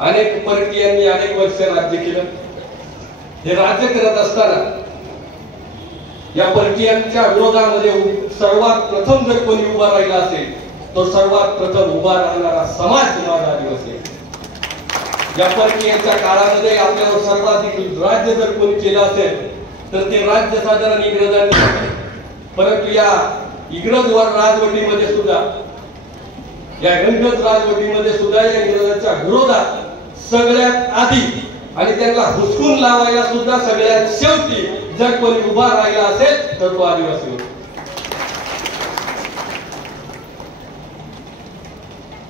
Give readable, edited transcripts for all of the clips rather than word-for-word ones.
अनेक परकीयांनी अनेक वर्ष राज्य केलं. हे राज्य करत असताना या परकीयांच्या विरोधामध्ये सर्वात प्रथम जर कोणी उभा राहिला असेल तो सर्वात प्रथम उभा राहणारा समाज माझा आदिवासी. या परकीयांच्या काळामध्ये आपल्यावर सर्वाधिक राज्य जर कोणी केलं असेल तर ते राज्य साधारण इंग्रजांनी. परंतु या इंग्रजवर राजवटीमध्ये सुद्धा या इंग्रज राजवटीमध्ये सुद्धा या इंग्रजांच्या विरोधात सगळ्यात आधी आणि त्यांना हुसकून लावायला सुद्धा सगळ्यात शेवटी जर कोणी उभा राहिला असेल तर तो आदिवासी होता.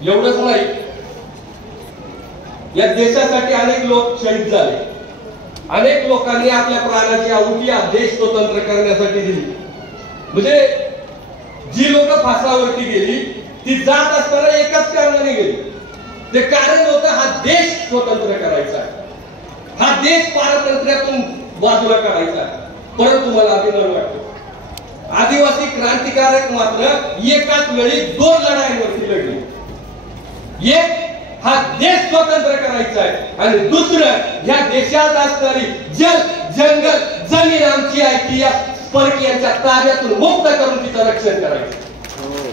एवढंच नाही, या देशासाठी अनेक लोक शहीद झाले. अनेक लोकांनी आपल्या प्राणाची आहुती हा देश स्वतंत्र करण्यासाठी दिली. म्हणजे जी लोक फासावरती गेली ती जात असताना एकाच कारणाने गेली. ते कारण होतं हा देश स्वतंत्र करायचा, हा देश पारतंत्र्यातून बाजूला काढायचा. परंतु मला अभिमान वाटतो आदिवासी क्रांतिकारक मात्र एकाच वेळी दोन लढाईवरती लढले. एक हा देश स्वतंत्र करायचा आहे आणि दुसरं ह्या देशात असणारी जल जंगल जमीन आमची आहे ती या परकीयांच्या ताब्यातून मुक्त करून तिचं रक्षण करायचं.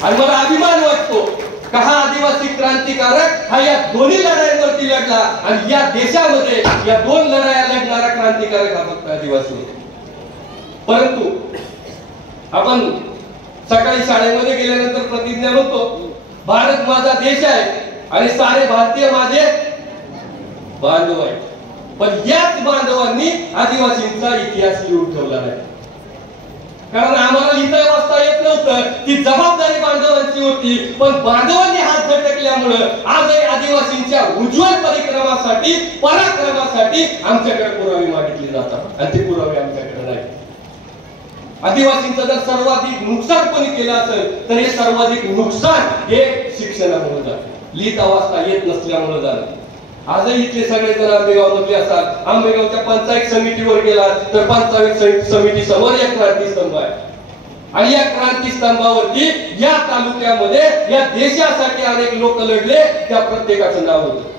आणि मला अभिमान वाटतो का हा आदिवासी क्रांतिकारक हा या दोन्ही लढाईवरती लढला आणि या देशामध्ये या दोन लढाया लढणारा क्रांतिकारक हा फक्त आदिवासी. परंतु आपण सकाळी शाळेमध्ये गेल्यानंतर प्रतिज्ञा म्हणतो भारत माझा देश आहे आणि सारे भारतीय माझे बांधव आहेत. पण याच बांधवांनी आदिवासींचा इतिहास लिहून ठेवला नाही. कारण आम्हाला लिहिता वाचता येत नव्हतं. ती जबाबदारी बांधवांची होती. पण बांधवांनी हात झटकल्यामुळे आज आदिवासींच्या उज्ज्वल परिक्रमासाठी पराक्रमासाठी आमच्याकडे पुरावे मागितले जातात आणि ते पुरावे आमच्याकडे नाही. आदिवासींचं जर सर्वाधिक नुकसान कोणी केलं असेल तर हे सर्वाधिक नुकसान हे शिक्षणामुळे झालं, लिहिता वाचता येत नसल्यामुळे झालं. आजही इथले सगळे जण आंबेगाव मधले असतात. आंबेगावच्या पंचायत समितीवर गेला तर पंचायत समिती समोर एक क्रांतीस्तंभ आहे आणि या क्रांतीस्तंभावरती या तालुक्यामध्ये या देशासाठी अनेक लोक लढले. त्या प्रत्येकाचं नाव होतं.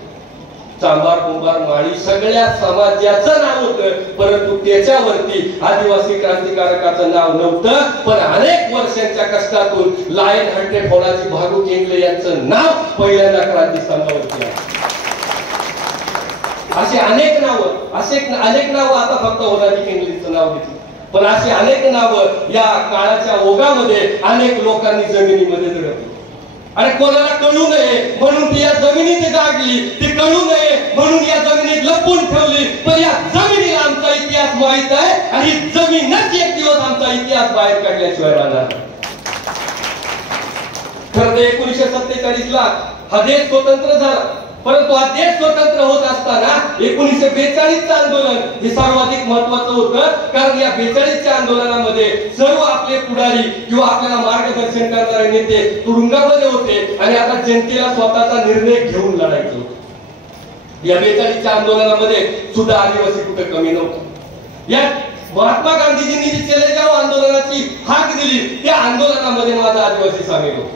चांभार कुंभार माळी सगळ्या समाजाचं नाव होतं. परंतु त्याच्यावरती आदिवासी क्रांतिकारकाचं नाव नव्हतं. पण अनेक वर्षांच्या कष्टातून लायन हंड्रेड होळाची भागू केंगले यांचं नाव पहिल्यांदा क्रांतीस्तंभावरती आहे. असे अनेक नाव आता फक्त होलाजी केंगलेचं नाव घेतलं. पण असे अनेक नाव या काळाच्या ओघामध्ये अनेक लोकांनी जमिनीमध्ये दडपली आणि कोणाला कळू नये म्हणून ती या जमिनीत गाडली. ती कळू नये म्हणून या जमिनीत लपवून ठेवली. पण या जमिनीला आमचा इतिहास माहित आहे आणि ही जमीनच एक दिवस आमचा इतिहास बाहेर काढल्याशिवाय राहणार. खरं तर 1947 ला हा देश स्वतंत्र झाला. परंतु हा देश स्वतंत्र होत असताना 1942चं आंदोलन हे सर्वाधिक महत्वाचं होतं. कारण या 42च्या आंदोलनामध्ये सर्व आपले पुढारी किंवा आपल्याला मार्गदर्शन करणारे नेते तुरुंगामध्ये होते आणि आता जनतेला स्वतःचा निर्णय घेऊन लढायचं होतं. या 42च्या आंदोलनामध्ये सुद्धा आदिवासी कुठे कमी नव्हते. या महात्मा गांधीजींनी जी चलेगाव आंदोलनाची हाक दिली त्या आंदोलनामध्ये माझा आदिवासी सामील होता.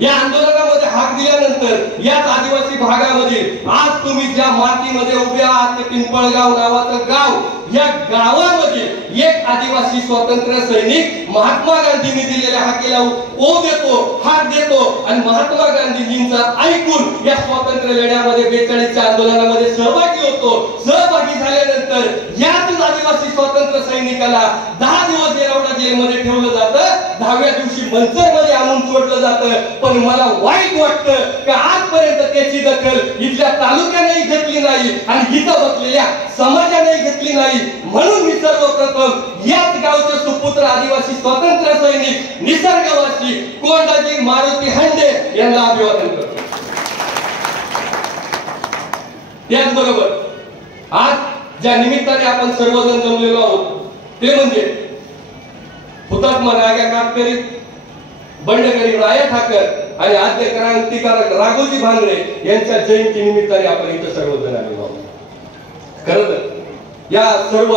या आंदोलनामध्ये हाक दिल्यानंतर याच आदिवासी भागामध्ये आज तुम्ही ज्या मातीमध्ये उभे आहात ते पिंपळगाव नावाचं गाव, या गावामध्ये एक आदिवासी स्वातंत्र्य सैनिक महात्मा गांधींनी दिलेल्या हाकेला हाक देतो आणि महात्मा गांधीजींचा ऐकून या स्वातंत्र्य लढ्यामध्ये 42च्या आंदोलनामध्ये सहभागी होतो. सहभागी झाल्यानंतर याच आदिवासी स्वातंत्र्य सैनिकाला 10 दिवस येरवडा जेलमध्ये ठेवलं जातं. 10व्या दिवशी मंचरमध्ये आणून सोडलं जातं. पण मला वाईट वाटतं की आजपर्यंत त्याची दखल इथल्या तालुक्यानेही घेतली नाही आणि इथं बसलेल्या समाजाने घेतली नाही. म्हणून मी सर्वप्रथम याच गावचे सुपुत्र आदिवासी स्वातंत्र्य सैनिक निसर्गवासी कोंडाजी मारुती हंडे यांना अभिवादन करतो. त्याचबरोबर आज ज्या निमित्ताने आपण सर्वजण जमलेलो आहोत ते म्हणजे हुतात्मा नाग्या कातकरी, बंडकरी राया ठाकर आणि आद्य क्रांतिकारक राघोजी भांगरे यांच्या जयंती निमित्ताने आपण इथं सर्वजण आलेलो आहोत. खरं तर या सर्व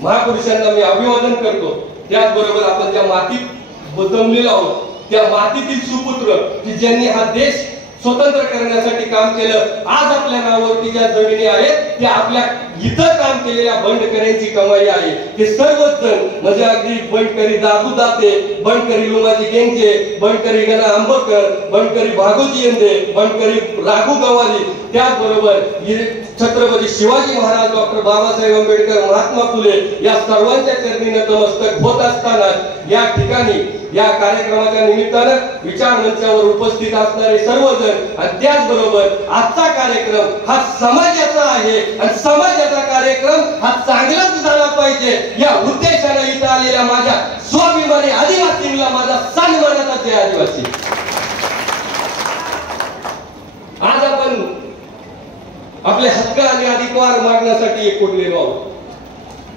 महापुरुषांना मी अभिवादन करतो. त्याचबरोबर आपण ज्या मातीत जमलेलो आहोत त्या मातीतील सुपुत्र की ज्यांनी हा देश स्वतंत्र करण्यासाठी काम केलं. आज आपल्या नावावरती ज्या जमिनी आहेत त्या आपल्या इथं काम केलेल्या बंडकऱ्यांची कमाई आहे. हे सर्वच जण म्हणजे अगदी बंडकरी दादू दाते, बंडकरी लोमाजी गेंजे, बंडकरी गणा आंबकर, बंडकरी भागोजी येंदे, बंडकरी राघू गवारी, त्याचबरोबर छत्रपती शिवाजी महाराज, डॉक्टर बाबासाहेब आंबेडकर, महात्मा फुले या सर्वांच्या चरणी नतमस्तक होत असताना या ठिकाणी या कार्यक्रमाच्या निमित्तानं विचार मंचावर उपस्थित असणारे सर्वजण आणि त्याचबरोबर आजचा कार्यक्रम हा समाजाचा आहे आणि समाजाचा कार्यक्रम हा चांगलाच झाला पाहिजे या उद्देशाने इथं आलेल्या माझ्या स्वाभिमानी आदिवासींना माझा सन्मानाचा जय आदिवासी. आज आपण आपले हक्क आणि अधिकार मागण्यासाठी एकवटलेलो आहोत.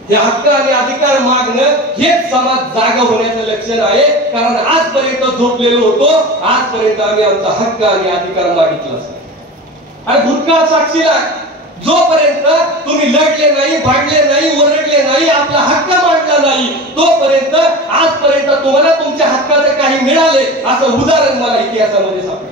हे हक्क आणि अधिकार मागणं हेच समाज जागा होण्याचं लक्षण आहे. कारण आजपर्यंत झोपलेलो होतो, आजपर्यंत आम्ही आमचा हक्क आणि अधिकार मागितला आणि भूतकाळ साक्षीला जोपर्यंत तुम्ही लढले नाही, भांडले नाही, ओरडले नाही, आपला हक्क मांडला नाही, तोपर्यंत आजपर्यंत तुम्हाला तुमच्या हक्काचे काही मिळाले असं उदाहरण मला इतिहासामध्ये सापडलं.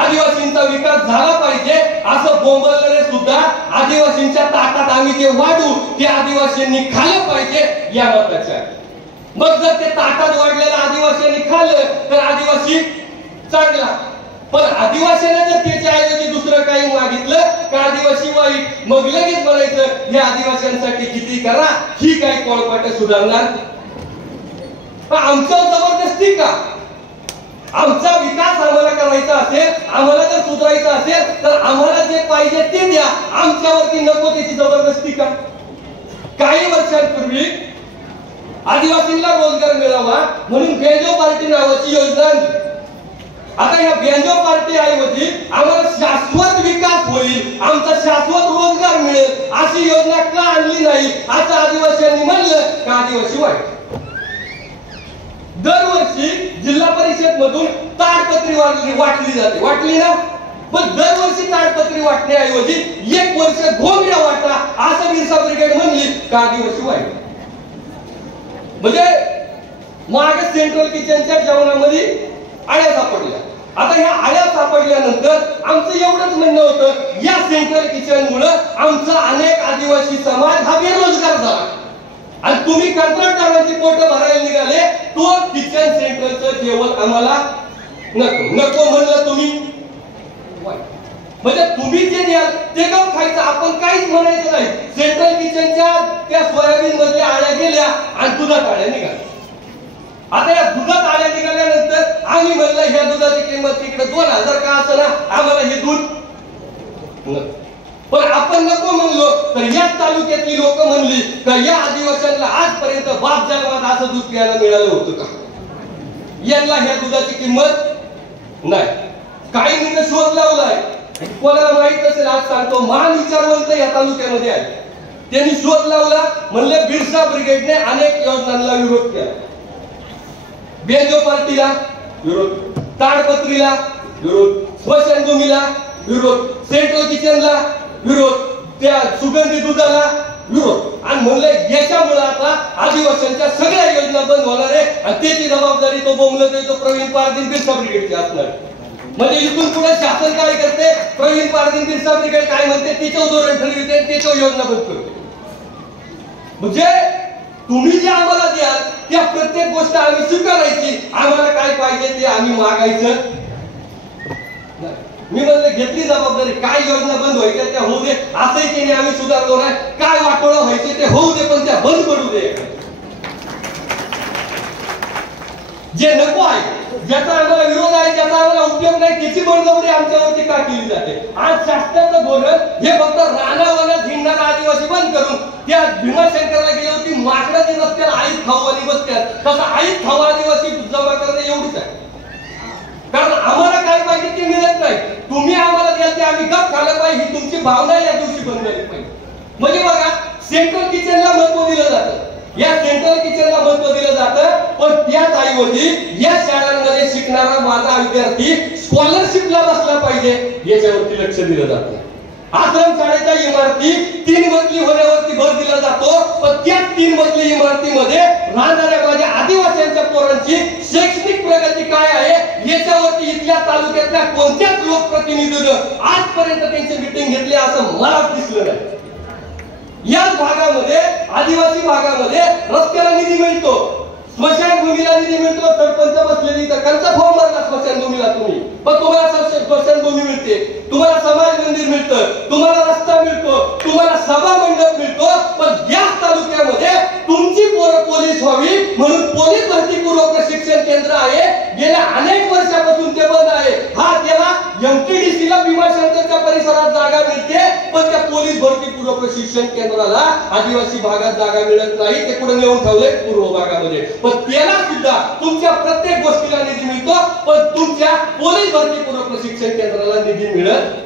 आदिवासींचा विकास झाला पाहिजे असं बोंबलणारे सुद्धा आदिवासींच्या ताटात आम्ही जे वाढू ते आदिवासींनी खाल्लं पाहिजे या मताचे आहे. मग जर ते ताटात वाढलेलं आदिवासींनी खाल्लं तर आदिवासी चांगला, पण आदिवासीने जर त्याच्या ऐवजी दुसरं काही मागितलं तर आदिवासी वाईट. मग लगेच म्हणायचं हे आदिवासींसाठी किती करा, ही काही कोळपाट सुधारणार. आमच्या जबरदस्ती का? आमचा विकास आम्हाला करायचा असेल, आम्हाला जर सुधारायचं असेल तर आम्हाला जे पाहिजे ते द्या, आमच्यावरती नको त्याची जबरदस्ती का? काही वर्षांपूर्वी आदिवासींना रोजगार मिळावा म्हणून बेंजो पार्टी नावाची योजना आणली. आता या बेंजो पार्टी ऐवजी आम्हाला शाश्वत विकास होईल, आमचा शाश्वत रोजगार मिळेल अशी योजना का आणली नाही असं आदिवासींनी म्हणलं का आदिवासी वाईट. दरवर्षी जिल्हा परिषद मधून ताडपत्री वाटली जाते, वाटली ना? पण दरवर्षी ताडपत्री वाटण्याऐवजी एक वर्ष घोंगड्या वाटा असं बिरसा ब्रिगेड म्हणली का आदिवासी वाईट. म्हणजे मागे सेंट्रल किचनच्या जेवणामध्ये आळ्या सापडल्या. आता ह्या आळ्या सापडल्यानंतर आमचं एवढंच म्हणणं होतं या सेंट्रल किचन मुळे आमचा अनेक आदिवासी समाज हा बेरोजगार झाला आणि तुम्ही कंत्राटदारांची पोटं भरायला निघाले, तो किचन सेंटरचं जेवण आम्हाला नको म्हणलं तुम्ही. म्हणजे तुम्ही जे द्याल ते गप खायचं, आपण काहीच म्हणायचं नाही. सेंट्रल किचनच्या त्या सोयाबीन मधल्या आळ्या गेल्या आणि दुधात आळ्या निघाल्या. आता या दुधात आळ्या निघाल्यानंतर आम्ही म्हणलं ह्या दुधाची किंमत तिकडे 2000 का असं ना, आम्हाला हे दूध. पण आपण नको म्हणलो तर या तालुक्यातली लोक म्हणली का या आदिवासींना आजपर्यंत बाप जन्मात असं दूध प्यायला मिळालं होतं का? यांना ह्या दुधाची किंमत नाही. काही मी शोध लावलाय, कोणाला माहित असेल आज सांगतो, महान विचारवंत या तालुक्यामध्ये आहे. त्यांनी शोध लावला, म्हणले बिरसा ब्रिगेडने अनेक योजनांना विरोध केला. बेंजो पार्टीला विरोध, ताडपत्रीला विरोध, स्मशानभूमीला विरोध, सेंट्रल किचनला विरोध, त्या सुगंधी दुधाला विरोध. आणि म्हणलं याच्यामुळे आता आदिवासींच्या सगळ्या योजना बंद होणार आहे आणि त्याची जबाबदारी तो बोंबलत तो प्रवीण पारदीन बिरसा ब्रिगेडची असणार. म्हणजे इथून पुढे शासन काय करते, प्रवीण पारदीन बिरसा ब्रिगेड काय म्हणते त्याचं धोरण ठरविते, त्याचं योजना बंद करते. म्हणजे तुम्ही जे आम्हाला द्याल त्या प्रत्येक गोष्ट आम्ही स्वीकारायची, आम्हाला काय पाहिजे ते आम्ही मागायचं. मी म्हणलं घेतली जबाबदारी, काय योजना बंद व्हायच्या त्या होऊ दे, असंही त्याने आम्ही सुधारलो नाही. काय वाटोळं व्हायचे ते होऊ दे, पण त्या बंद पडू दे. जे नको आहे, ज्याचा आम्हाला विरोध आहे, ज्याचा आम्हाला उपयोग नाही, त्याची बळजबरी आमच्यावरती का केली जाते. आज शासनाचं धोरण हे फक्त रानावनात हिंडणारा आदिवासी बंद करून त्या भीमाशंकरला गेली होती, माकडं जे रस्त्याला आईत खाऊ आणि बसत्यात, तसं आईत खाऊ आदिवासी जमा करणं एवढीच आहे. कारण आम्हाला काय पाहिजे ते मिळत नाही, तुम्ही आम्हाला द्याल ते आम्ही गप खाल्लं पाहिजे, ही तुमची भावना या दिवशी बंद झाली पाहिजे. म्हणजे बघा, सेंट्रल किचनला महत्व दिलं जातं, या सेंट्रल किचनला महत्व दिलं जातं, पण त्याच ऐवजी या शाळांमध्ये शिकणारा माझा विद्यार्थी स्कॉलरशिपला बसला पाहिजे याच्यावरती लक्ष दिलं जातं. आश्रमशाळेच्या इमारती 3 मजली होण्यावरती भर दिला जातो, पण त्या 3 मजली इमारतीमध्ये राहणाऱ्या माझ्या आदिवासींच्या पोरांची शैक्षणिक प्रगती काय आहे याच्यावरती इथल्या तालुक्यातल्या कोणत्याच लोकप्रतिनिधीनं आजपर्यंत त्यांची मीटिंग घेतली असं मला दिसलं नाही। याच भागामध्ये आदिवासी भागामध्ये रस्त्याला निधी मिळतो, स्मशानभूमीला निधी मिळतो, सरपंच बसलेली तर कंचा फॉर्म भरला स्मशानभूमीला तुम्ही, पण तुम्हाला स्मशानभूमी मिळते, तुम्हाला समाज मंदिर मिळतं, तुम्हाला रस्ता मिळतो, तुम्हाला सभा मंडप मिळतो, पण या तालुक्यामध्ये तुमची पोरं पोलीस व्हावी म्हणून पोलीस भरती पूर्व प्रशिक्षण केंद्र आहे, गेल्या अनेक वर्षापासून ते बंद आहे। हा त्याला एमटीडीसीला भीमाशंकरच्या परिसरात जागा मिळते, पण त्या पोलीस भरती पूर्व प्रशिक्षण केंद्राला आदिवासी भागात जागा मिळत नाही, ते कुठे नेऊन ठेवले पूर्व भागामध्ये, पण त्याला सुद्धा तुमच्या प्रत्येक गोष्टीला निधी मिळतो, पण तुमच्या पोलीस भरती पूर्व प्रशिक्षण केंद्राला निधी मिळत,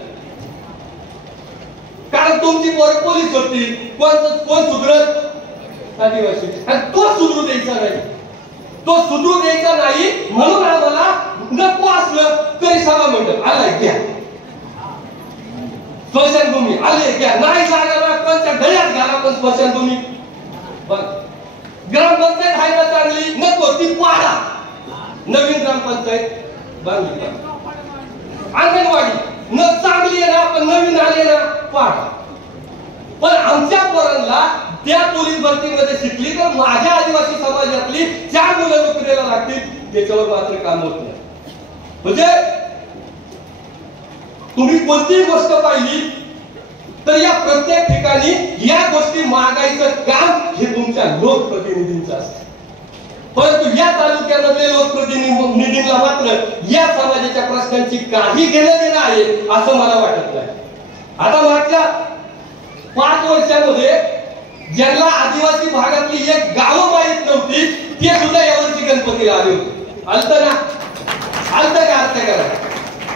कारण तुमची पोरं पोलीस होती, कोण सुधरत? आदिवासी, आणि तो सुधरू द्यायचा नाही, तो सुधरू द्यायचा नाही म्हणून आम्हाला नको असलं तरी सभा मंडप आलाय घ्या, स्मशानभूमी आले घ्या, नाही जागा कोणत्या गळ्यात घाला, पण स्मशानभूमी ग्रामपंचायत आहे ना चांगली, नको ती पाडा, नवीन ग्रामपंचायत बांधली, अंगणवाडी न चांगली आहे ना, पण नवीन आली ना पाडा, पण आमच्या पोरांना त्या पोलीस भरतीमध्ये शिकली तर माझ्या आदिवासी समाजातली 4 मुलं नोकरीला लागतील, त्याच्यावर मात्र काम होत नाही। म्हणजे तुम्ही कोणतीही गोष्ट पाहिली तर या प्रत्येक ठिकाणी या गोष्टी मागायचं काम हे तुमच्या लोकप्रतिनिधींचं असतं, परंतु या तालुक्यामधले लोकप्रतिनिधींना मात्र या समाजाच्या प्रश्नांची काही घेणं देणं आहे असं मला वाटत नाही। आता मागच्या 5 वर्षामध्ये ज्यांना आदिवासी भागातली एक गावं माहित नव्हती ते सुद्धा यावर्षी गणपतीला आले होते, आलतं ना? आलतं का? अर्थ करा,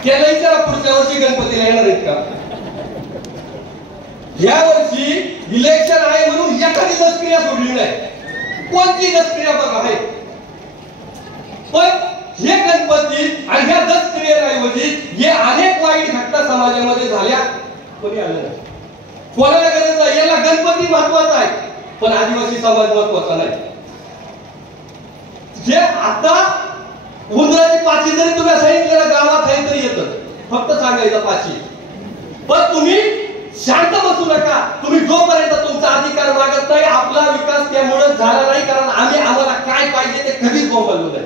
त्याला विचारा पुढच्या वर्षी गणपतीला येणार आहेत का? या वर्षी इलेक्शन आहे म्हणून एखादी दसक्रिया सोडली नाही, कोणती दसक्रिया बघा आहे, पण हे गणपती आणि ह्या दसक्रियेऐवजी हे अनेक वाईट घटना समाजामध्ये झाल्या, कोणी आलं नाही, कोणाला गरज नाही, याला गणपती महत्वाचा आहे पण आदिवासी समाज महत्वाचा नाही। जे आता उंदराची पाची जरी तुम्ही सांगितलं गावात आहे तरी येतं, फक्त सांगायचं पाची, पण तुम्ही शांत बसू नका, तुम्ही जोपर्यंत तुमचा अधिकार मागत नाही आपला विकास त्यामुळे झाला नाही, कारण आम्हाला काय पाहिजे ते कधीच बोललो नाही,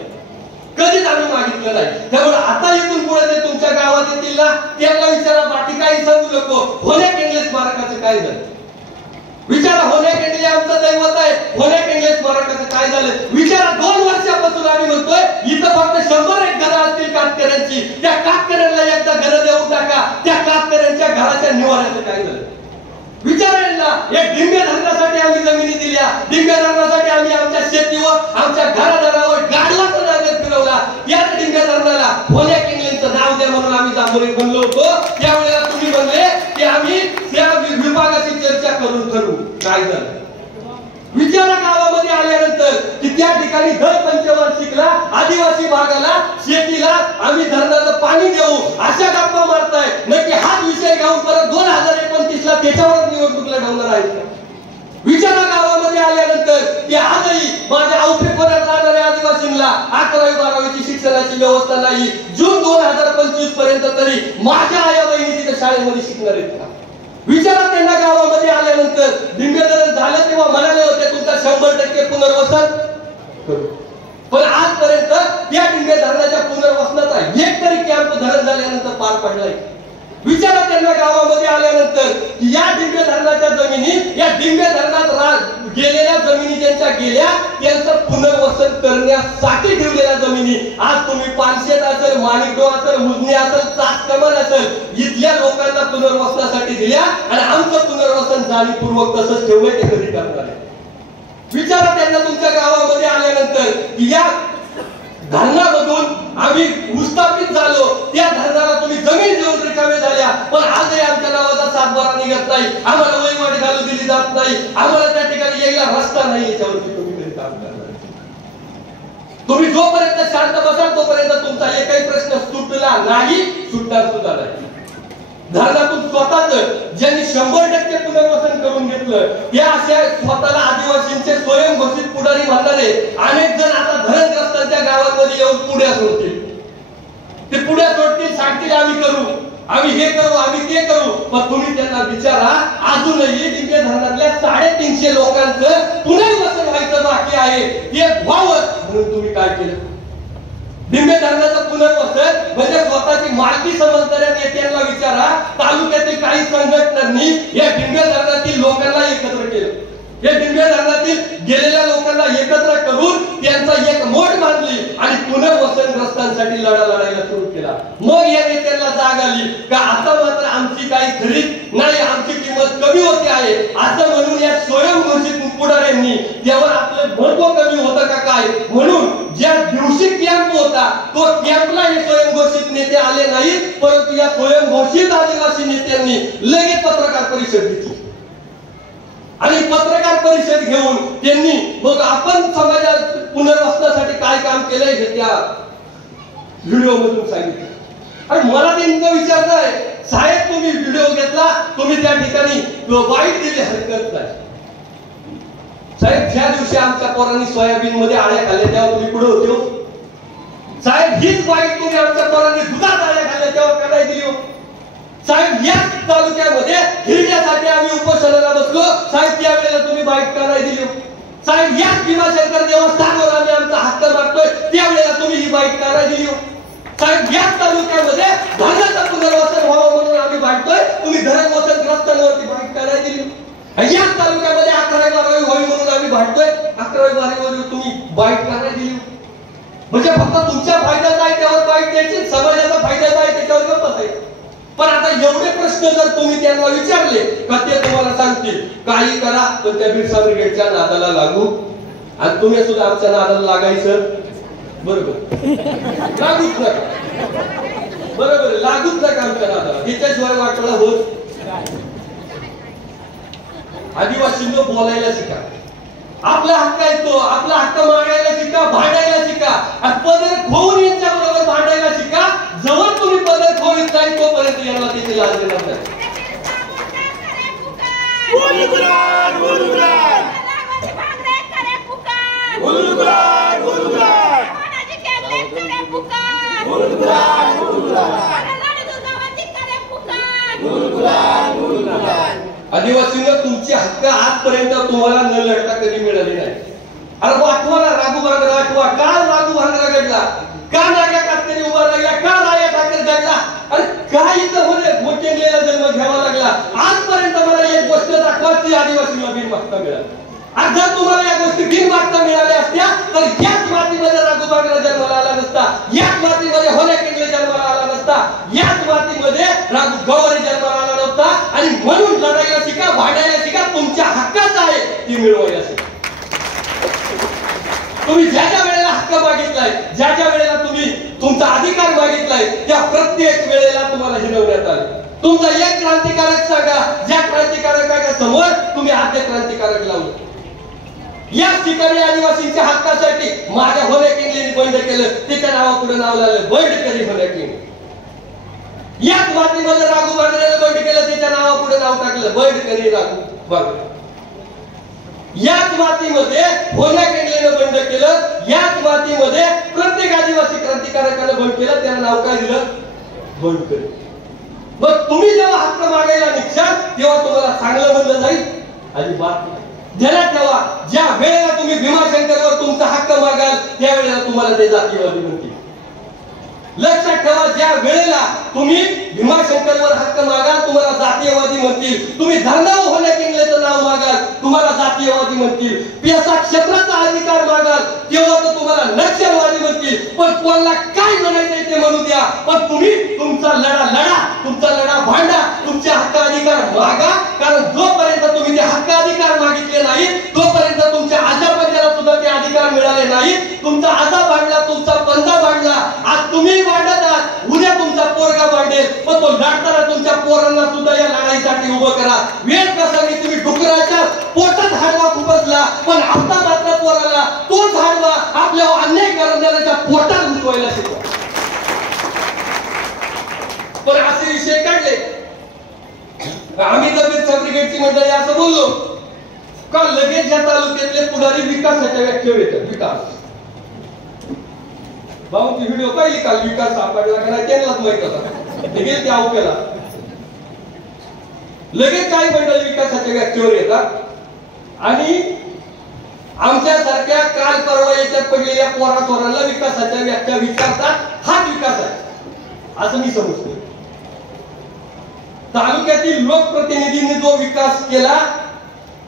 कधीच आम्ही मागितलं नाही, त्यामुळे आता इथून पुढे ते तुमच्या गावात येतील ना त्यांना विचारा, बाकी काही सांगू नको, होण्या केंद्र स्मारकाचं काय झालं विचारा, होण्या केंद्र आमचं दैवत आहे, होण्या केंद्र स्मारकाचं काय झालं विचारा। 2 वर्षापासून आम्ही म्हणतोय इथं फक्त 101 घरं असतील कातकऱ्यांची, त्या कातकऱ्यांना एकदा घरं देऊन टाका, त्या कातकऱ्यांच्या घराच्या निवाऱ्याचं काय झालं विचारा यांना। एक डिंबे धरण्यासाठी आम्ही जमिनी दिल्या, डिंबे धरण्यासाठी आम्ही आमच्या शेतीवर आमच्या घरादारावर गाडवाचा नागर फिरवला, याच डिंबे धरणाला होण्या केंद्राचं नाव द्या म्हणून आम्ही जांभोरी बनलो होतो, त्यावेळेला तुम्ही म्हणले की आम्ही त्या विभागाची चर्चा करून ठरवू, काय झालं विचारा। गावामध्ये आल्यानंतर की त्या ठिकाणी दर पंचवार्षिकला आदिवासी भागाला शेतीला आम्ही धरणाचं पाणी देऊ अशा गप्पा मारताय, नक्की हाच विषय घेऊन परत 2029 ला त्याच्यावर निवडणूक लढवणार आहे विचारा। गावामध्ये आल्यानंतर की आजही माझ्या औफेपर्यंत राहणाऱ्या आदिवासींना 11वी 12वीची शिक्षणाची व्यवस्था नाही, जून 2025 पर्यंत तरी माझ्या आया बहिणी तिथे शाळेमध्ये शिकणार आहेत का विचारा त्यांना। गावामध्ये आल्यानंतर डिंबेधरण झालं तेव्हा म्हणाले होते तुमचा 100% पुनर्वसन करू, पण आजपर्यंत त्या डिंबे धरणाच्या पुनर्वसनाचा एक तरी कॅम्प धरण झाल्यानंतर पार पडलाय विचारा त्यांना। गावामध्ये आल्यानंतर या डिंबे धरणाच्या जमिनी, या डिंबे धरणात गेलेल्या जमिनी ज्यांच्या गेल्या त्यांचं पुनर्वसन करण्यासाठी ठेवलेल्या जमिनी आज तुम्ही पानशेत असेल, माणिकडो असेल, उजनी असेल, चाचकमल असेल इथल्या लोकांना पुनर्वसनासाठी दिल्या आणि आमचं पुनर्वसन जाणीवपूर्वक तसंच ठेवलंय, ते कधी करणार आहे विचारा त्यांना। तुमच्या गावामध्ये आल्यानंतर या धरणामधून आम्ही विस्थापित झालो, त्या धरणाला तुम्ही जमीन देऊन रिकामे झाल्या, पण आजही आमच्या नावाचा सातबारा निघत नाही, आम्हाला वहिवाट घालू दिली जात नाही, आम्हाला त्या ठिकाणी यायला रस्ता नाही, याच्यावरती तुम्ही कधी काम करणार? तुम्ही जोपर्यंत शांत बसाल तोपर्यंत तुमचा एकही प्रश्न सुटला नाही, सुटणार सुद्धा नाही। धरणातून स्वतःच होतं ज्यांनी 100% पुनर्वसन करून घेतलं, त्या अशा स्वतःला आदिवासींचे स्वयंघोषित पुढारी म्हणणारे अनेक जण आता धरणग्रस्तांच्या गावांमध्ये येऊन पुढ्या सोडतील. ते पुढ्या सोडतील, सांगतील आम्ही करू, आम्ही हे करू, आम्ही ते करू. पण तुम्ही त्यांना विचारा, अजूनही डिंगे धरणातल्या 350 लोकांचं पुनर्वसन व्हायचं बाकी आहे. ते व्हावं म्हणून तुम्ही काय केलं? डिंगे धरणाचं पुनर्वसन म्हणजे स्वतःची मालकी समजणाऱ्या नेत्यांना विचारा. तालुक्यातील काही संघटनांनी या डिंगे धरणातील लोकांना एकत्र केलं. या डिंगे धरणातील गेलेल्या लोकांना एकत्र करून त्यांचा एक मोठ बांधली आणि पुनर्वसनग्रस्तांसाठी लढा लढायला सुरू केला. मग या नेत्यांना जाग आली का आता मात्र आमची काही खरीद नाही, आमची किंमत कमी होते आहे असं म्हणून या स्वयंघोषित पुढाऱ्यांनी त्यावर आपलं महत्व कमी होतं का काय म्हणून ज्या दिवशी कॅम्प होता तो कॅम्पला हे स्वयंघोषित नेते आले नाहीत, परंतु या स्वयंघोषित आदिवासी नेत्यांनी लगेच पत्रकार परिषद घेतली आणि पत्रकार परिषद घेऊन त्यांनी मग आपण समाजात पुनर्वसनासाठी काय काम केलंय हे त्या व्हिडिओ मधून सांगितलं. आणि मला ते इतकं विचारताय, साहेब तुम्ही व्हिडिओ घेतला, तुम्ही त्या ठिकाणी वाईट दिली, हरकत नाही. साहेब ज्या दिवशी आमच्या पोरांनी सोयाबीन मध्ये आळ्या खाल्ल्या तेव्हा तुम्ही पुढे होते. साहेब हीच वाईट तुम्ही आमच्या पोरांनी दुधात आळ्या खाल्ल्या तेव्हा काय दिली हो? साहेब या तालुक्यामध्ये हिरड्यासाठी आम्ही उपोषणाला बसलो, साहेब त्यावेळेला तुम्ही बाईट का नाही दिली? साहेब या भीमाशंकर देवस्थानावर आम्ही आमचा हक्क मागतोय त्यावेळेला तुम्ही ही बाईट का नाही दिली? साहेब या तालुक्यामध्ये धरणाचं पुनर्वसन व्हावं म्हणून आम्ही बाईटतोय, तुम्ही धरणवसनग्रस्तांवरती बाईट का नाही दिली? या तालुक्यामध्ये 11वी-12वी व्हावी म्हणून आम्ही बाईटतोय, 11वी-12वी तुम्ही बाईट का नाही दिली? म्हणजे फक्त तुमच्या फायद्याचा आहे त्यावर बाईट द्यायची, समाजाचा फायद्याचा आहे त्याच्यावर गप्प बसायचं. पण आता एवढे प्रश्न जर तुम्ही त्यांना विचारले का ते तुम्हाला सांगतील काही करा पण त्या बिरसा ब्रिगेडच्या नादाला लागू. आणि तुम्ही सुद्धा आमच्या नादाला लागायचं बरोबर, लागूच नका, बरोबर लागूच नका आमच्या नादाला, त्याच्याशिवाय वाटलं होत. आदिवासींना बोलायला शिका, आपला हक्क आहे तो, आपला हक्क मागायला शिका, भांडायला शिका. आणि पदर खोवून यांच्या बरोबर भांडायला शिका. जवळ तुम्ही पदर खोवीत नाही तोपर्यंत यांना तिथे लाज देणार नाही. आदिवासींना तुमचे हक्क आजपर्यंत तुम्हाला न लढता कधी मिळाले नाही. अरे आठवा ना राघू भांगरा, आठवा का राघू भांगरा घडला, का नाग्या कातकरी उभा लागला, का राया ठाकर घडला, अरे काय इथं मोठेंगलेला जन्म घ्यावा लागला. आजपर्यंत मला एक गोष्ट दाखवायची आदिवासीला बिन मागता मिळाली. आज जर तुम्हाला या गोष्टी बिन मागता मिळाल्या असत्या तर याच मातीमध्ये राघू भांगरा जन्माला आला नसता, याच मातीमध्ये होण्या केंद्र जन्माला आला नसता, याच मातीमध्ये राघू गवारी जन्माला आला नसता. आणि म्हणून लढायला शिका, भांडायला शिका, तुमच्या हक्काचं आहे ती मिळवायला शिका. तुम्ही ज्या ज्या वेळेला हक्क मागितलाय, ज्या ज्या वेळेला तुम्ही तुमचा अधिकार मागितलाय त्या प्रत्येक वेळेला तुम्हाला हिरवण्यात आले. तुमचा एक क्रांतिकारक सांगा, ज्या क्रांतिकारकाच्या समोर तुम्ही आद्य क्रांतिकारक लावले. याच ठिकाणी आदिवासींच्या हक्कासाठी माझ्या होण्या केंद्राने बंड केलं, त्याच्या नावापुढे नाव लावलं बंडकरी होण्या केंद्र. याच मातीमध्ये राघू भांगऱ्याने बंड केलं, त्याच्या नावापुढे नाव टाकलं बंडकरी राघू भांगरे. याच मातीमध्ये होण्या केंद्राने बंड केलं, याच मातीमध्ये प्रत्येक आदिवासी क्रांतिकारकाने बंड केलं, त्याला नाव काय दिलं बंडकरी. मग तुम्ही जेव्हा हक्क मागायला निघशाल तेव्हा तुम्हाला चांगलं म्हणलं जाईल अजिबात नाही. ध्यानात ठेवा, ज्या वेळेला तुम्ही भीमाशंकरवर तुमचा हक्क मागाल त्यावेळेला तुम्हाला ते जातीयवादी म्हणतील. लक्षात ठेवा, ज्या वेळेला तुम्ही भीमाशंकरवर हक्क मागाल तुम्हाला जातीयवादी म्हणतील. तुम्ही धरणावर होण्या केंद्राचं नाव मागाल तुम्हाला जातीयवादी म्हणतील. पेसा क्षेत्राचा अधिकार मागाल तेव्हा तर तुम्हाला नक्षलवादी म्हणतील. पण कोणाला काय म्हणायचंय ते म्हणू द्या, पण तुम्ही तुमचा लढा, तुमचा लढा भांडा, तुमचे हक्क अधिकार मागा. कारण जोपर्यंत तुम्ही ते हक्क अधिकार मागितले नाही तोपर्यंत तुमच्या आजापंजाला सुद्धा ते अधिकार मिळाले नाही. तुमचा आजा भांडला, तुमचा पंजा भांडला, आज तुम्ही भांडत आहात, उद्या तुमचा पोरगा भांडेल. पण तो लढताना तुमच्या पोरांना सुद्धा या लढाईसाठी उभं करा. वेळ प्रसंगी तुम्ही डुकराच्या पोटात हाडवा खुपसला, पण आता मात्र पोराला तोच हाडवा आपल्या अन्याय करणाऱ्याच्या पोटात घुसवायला शिकवा. पण असे विषय काढले आम्ही तर बिरसा ब्रिगेडची मंडळी असं बोललो का लगेच या तालुक्यातले पुढारी विकासाच्या व्याख्येवर येतात. विकास भाऊ ती व्हिडिओ पाहिली का? विकास सापडला का नाही त्यांनाच माहित होता. ते गेले त्या अवकेला लगेच काही मंडळी विकासाच्या व्याख्येवर येतात आणि आमच्यासारख्या काल परवा याच्यात पडलेल्या पोरासोरांना विकासाच्या व्याख्या विचारतात. हाच विकास आहे असं मी समजतो. तालुक्यातील लोकप्रतिनिधींनी जो विकास केला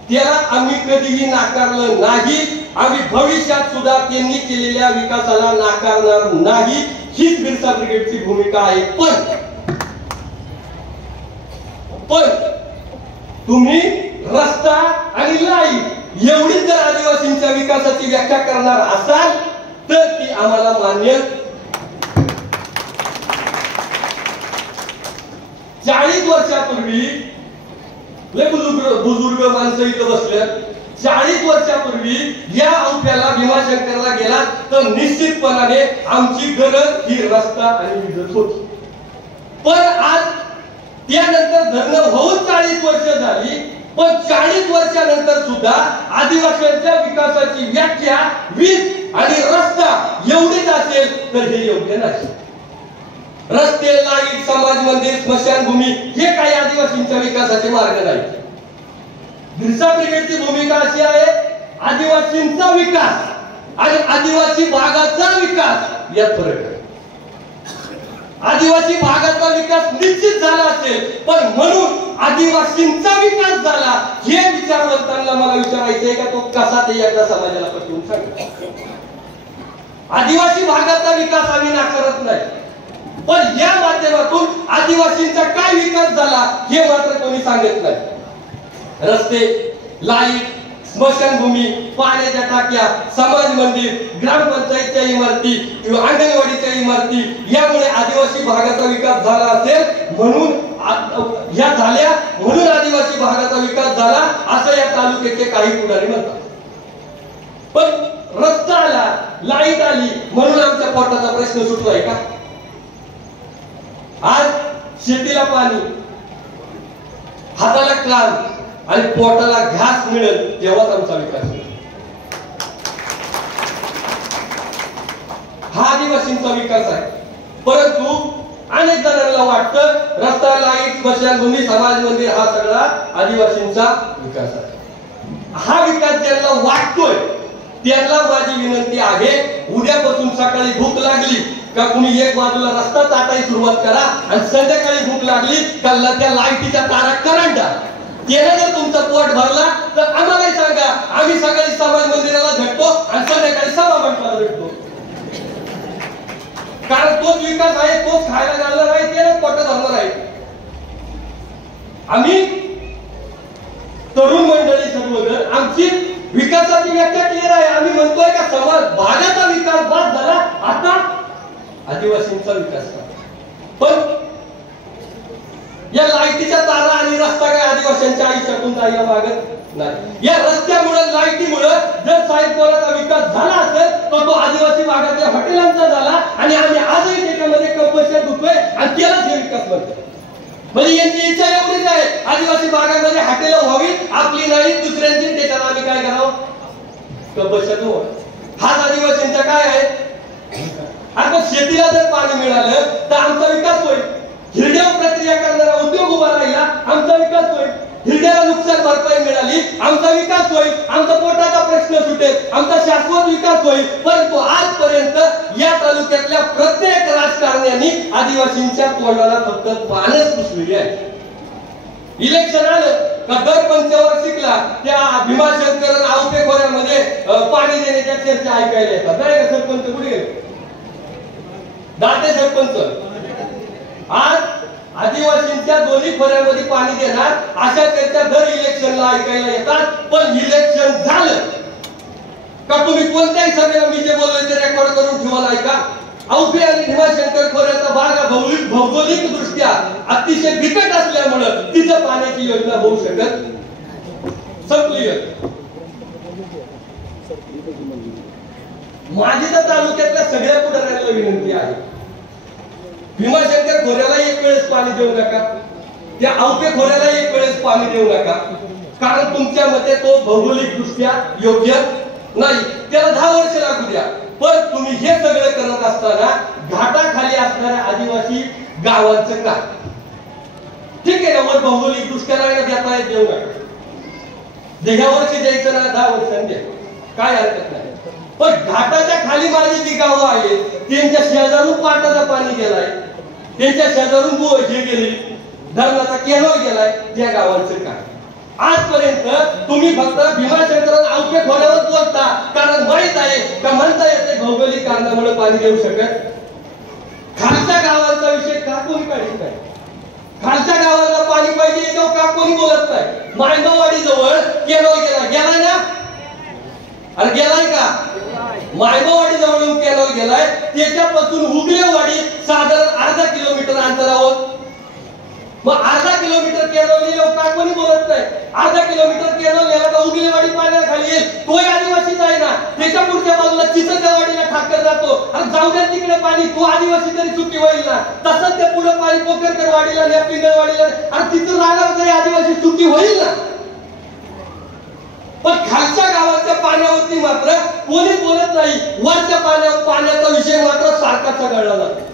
त्याला आम्ही कधीही नाकारलं नाही. आम्ही भविष्यात सुद्धा त्यांनी केलेल्या विकासाला नाकारणार नाही. हीच बिरसा ब्रिगेडची भूमिका आहे. पण तुम्ही रस्ता आणि लाईट एवढीच जर आदिवासींच्या विकासाची व्याख्या करणार असाल तर ती आम्हाला मान्य. 40 वर्षापूर्वी लय बुजुर्ग माणसं इथं बसल्यात. 40 वर्षापूर्वी या औफ्याला भीमाशंकरला गेला तर निश्चितपणाने आमची गरज ही रस्ता आणि वीज होती. पण आज त्यानंतर धरणं होऊन 40 वर्ष झाली. पण 40 वर्षानंतर सुद्धा आदिवासींच्या विकासाची व्याख्या वीज आणि रस्ता एवढीच असेल तर हे योग्य नाही. रस्ते, लाईट, समाज मंदिर, स्मशानभूमी हे काही आदिवासींच्या विकासाचे मार्ग नाही. बिरसा ब्रिगेडची भूमिका अशी आहे आदिवासींचा विकास आणि आदिवासी भागाचा विकास यात फरक आहे. आदिवासी भागाचा विकास निश्चित झाला असेल पण म्हणून आदिवासींचा विकास झाला हे विचारवंतांना मला विचारायचं आहे का तो कसा ते एकदा समाजाला पटवून सांगा. आदिवासी भागाचा विकास आम्ही नाकारत नाही पण या माध्यमातून आदिवासींचा काय विकास झाला हे मात्र कोणी सांगत नाही. रस्ते, लाईट, स्मशानभूमी, पाण्याच्या टाक्या, समाज मंदिर, ग्रामपंचायतच्या इमारती किंवा अंगणवाडीच्या इमारती यामुळे आदिवासी भागाचा विकास झाला असेल म्हणून ह्या झाल्या म्हणून आदिवासी भागाचा विकास झाला असं या तालुक्याचे काही पुढारी म्हणतात. पण रस्ता आला, लाईट आली म्हणून आमच्या पोटाचा प्रश्न सुटलाय का? आज शेतीला पाणी, हाताला काम आणि पोटाला घास मिळेल तेव्हाच आमचा विकास होईल. हा आदिवासींचा विकास आहे. परंतु अनेक जणांना वाटतं रस्ता, लाईट, स्मशानभूमी, समाज मंदिर हा सगळा आदिवासींचा विकास आहे. हा विकास ज्यांना वाटतोय त्यांना माझी विनंती आहे उद्यापासून सकाळी भूक लागली का कुणी एक बाजूला रस्ता चाटायला सुरुवात करा आणि संध्याकाळी भूक लागली का त्या लाईटीच्या तारा करंट त्याला जर तुमचा पोट भरला तर आम्हालाही सांगा. आम्ही सकाळी समाज मंदिराला भेटतो आणि संध्याकाळी सभा मंडळाला भेटतो. कारण तोच विकास आहे, तोच खायला घालणार आहे, त्यालाच पोट भरणार आहे. आम्ही तरुण मंडळी सर्वजण आमची विकासाची व्याख्या क्लिअर आहे. आम्ही म्हणतोय का समाज भागाचा विकास बाद झाला आता आदिवासींचा विकास करा. पण या लाईटीच्या तारा आणि रस्ता काय आदिवासींच्या आयुष्यातून जायला मागत नाही. या रस्त्यामुळे, लाईटीमुळे जर साहेबकोलाचा विकास झाला असेल तर तो आदिवासी भागातल्या हॉटेलांचा झाला आणि आम्ही आजही त्याच्यामध्ये कंपल्शन दुखतोय आणि त्यालाच हे विकास म्हणतो. म्हणजे यांची इच्छा एवढीच आहे आदिवासी भागामध्ये हॉटेल व्हावी, आपली नाही दुसऱ्यांची, त्याच्याला आम्ही काय करावं कंपल्शन हो. हाच आदिवासींचा काय आहे. आता शेतीला जर पाणी मिळालं तर आमचा विकास होईल. हिरड्यावर प्रक्रिया करणारा उद्योग उभा राहिला आमचा विकास होईल. हिरड्याला नुकसान भरपाई मिळाली आमचा विकास होईल. आमचा पोटाचा प्रश्न सुटेल, आमचा शाश्वत विकास होईल. परंतु आजपर्यंत या तालुक्यातल्या प्रत्येक राजकारण्यांनी आदिवासींच्या तोंडाला फक्त पानच पुसलेली आहे. इलेक्शन आलं का दर पंचवार्षिकला त्या भीमाशंकर आवटे खोऱ्यामध्ये पाणी देण्याच्या चर्चा ऐकायला येतात. नाही का सरपंच कुठे गेले? दाते सरपंच आज आदिवासींच्या दोन्ही खोऱ्यामध्ये पाणी देणार अशा चर्चा दर इलेक्शनला ऐकायला येतात. पण इलेक्शन झालं का तुम्ही कोणत्याही सभेला मी जे बोललोय ते रेकॉर्ड करून ठेवाल ऐका. औफे आणि भीमाशंकर खोऱ्याचा भाग हा भौगोलिक दृष्ट्या अतिशय बिकट असल्यामुळे तिथं पाण्याची योजना होऊ शकत संपली. माझी तर तालुक्यातल्या सगळ्या पुढाऱ्यांना विनंती आहे भीमाशंकर खोऱ्याला एक वेळेस पाणी देऊ नका. त्या आवके खोऱ्याला एक वेळेस पाणी देऊ नका, कारण तुमच्या मते तो भौगोलिक दृष्ट्या योग्य नाही, त्याला 10 वर्ष लागू द्या. पण तुम्ही हे सगळं करत असताना घाटाखाली असणाऱ्या आदिवासी गावांचं काय? ठीक आहे ना, वर भौगोलिक दृष्ट्या नाही देता येत, देऊ नका. 10 वर्ष द्यायचं ना, 10 वर्षांनी द्या, काय हरकत नाही. पण घाटाच्या खाली माझी जी गावं आहेत, त्यांच्या शेजारून पाटाचं पाणी गेलाय, त्यांच्या शेजारून हे गेली, धरणाचा केनॉल गेलाय, त्या गावांचं काय? आजपर्यंत तुम्ही फक्त भीमाशंकर आवके खोऱ्यावर बोलता, कारण माहित आहे का म्हणता येते भौगोलिक कारणामुळे पाणी देऊ शकत. खालच्या गावांचा विषय का कोणी काढत नाही? खालच्या गावाला पाणी पाहिजे याच्यावर का कोणी बोलत नाही? मायनोवाडी जवळ केनॉल गेलाय ना, अरे गेलाय का? मायनोवाडी जवळून केनॉल गेलाय, त्याच्यापासून उगलेवाडी साधारण अर्धा किलोमीटर अंतरावर. मग अर्धा किलोमीटर केनॉल का कोणी बोलत नाही? अर्धा किलोमीटर केनॉल गेला का उगलेवाडी पाण्याखाली येईल, तोही आदिवासीच आहे ना. त्याच्या पुढच्या बाजूला चिचलवाडीला ठाकर जातो, आणि जाऊ द्या तिकडे पाणी, तो आदिवासी तरी चुकी होईल ना. तसंच ते पुढे पाणी पोखरकर वाडीला, पिंगळवाडीला, आणि तिथं राहणार तरी आदिवासी चुकी होईल ना. पण खालच्या गावाच्या पाण्यावरती मात्र कोणी बोलत नाही. वरच्या पाण्याचा विषय मात्र सारखाच गळला जातो.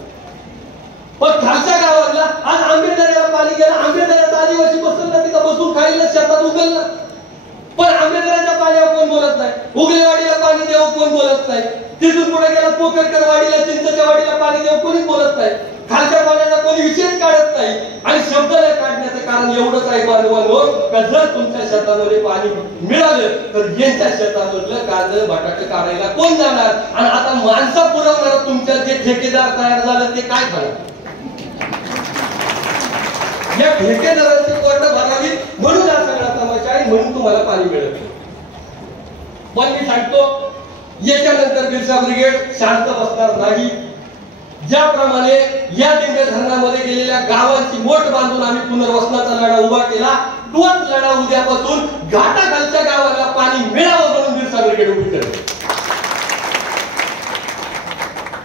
पण खालच्या गावाला आज आंबेदऱ्याला पाणी गेलं, आंबेदऱ्याचा आदिवासी बसल ना, तिथं बसून खाईल ना, शेतात उगल ना. पण आंबेदऱ्याच्या पाण्यावर कोण बोलत नाही. उगलेवाडीला पाणी देऊ कोण बोलत नाही. तिथून पुढे गेला पोखरकर वाडीला, चिंचच्या वाडीला पाणी देऊ कोणी बोलत नाही. खालच्या पाण्याचा कोणी विषयच काढत नाही. आणि शब्द नाही काढण्याचं कारण एवढंच आहे बांधवांनो, का जर तुमच्या शेतामध्ये पाणी मिळालं तर यांच्या शेतामधलं कांदे बटाटे काढायला कोण जाणार? आणि आता माणसं पुरवणार तुमच्या जे ठेकेदार तयार झालं ते काय करणार? या ठेकेदारांची कोर्ट भरावी म्हणून हा सगळा तमाशा आहे, म्हणून तुम्हाला पाणी मिळत. पण मी सांगतो, याच्यानंतर बिरसा ब्रिगेड शांत बसणार नाही. ज्याप्रमाणे या दिंडे धरणामध्ये गेलेल्या गावांची मोठ बांधून आम्ही पुनर्वसनाचा लढा उभा केला, तोच लढा उद्यापासून घाटाखालच्या गावाला पाणी मिळावं म्हणून बिरसा ब्रिगेड उभी करेल.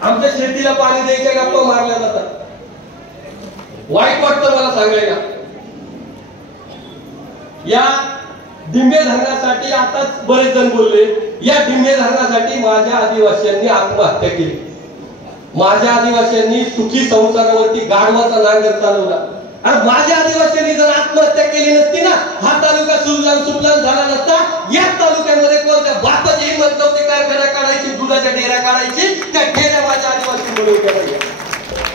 आमच्या शेतीला पाणी द्यायच्या गप्पा मारल्या जातात. वाईट वाटतं मला सांगायला. या डिंबे धरणासाठी आताच बरेच जण बोलले, या डिंबे धरणासाठी माझ्या आदिवासींनी आत्महत्या केली. माझ्या आदिवासींनी सुखी संसारावरती गाढवाचा नांगर चालवला. आणि माझ्या आदिवासींनी जर आत्महत्या केली नसती ना, हा तालुका सुजलाम सुफलाम झाला नसता. याच तालुक्यामध्ये कोणत्या बापाची हिंमत नव्हती कारखाना काढायची, दुधाच्या डेऱ्या काढायची, त्या डेऱ्या माझ्या आदिवासी म्हणून करायच्या.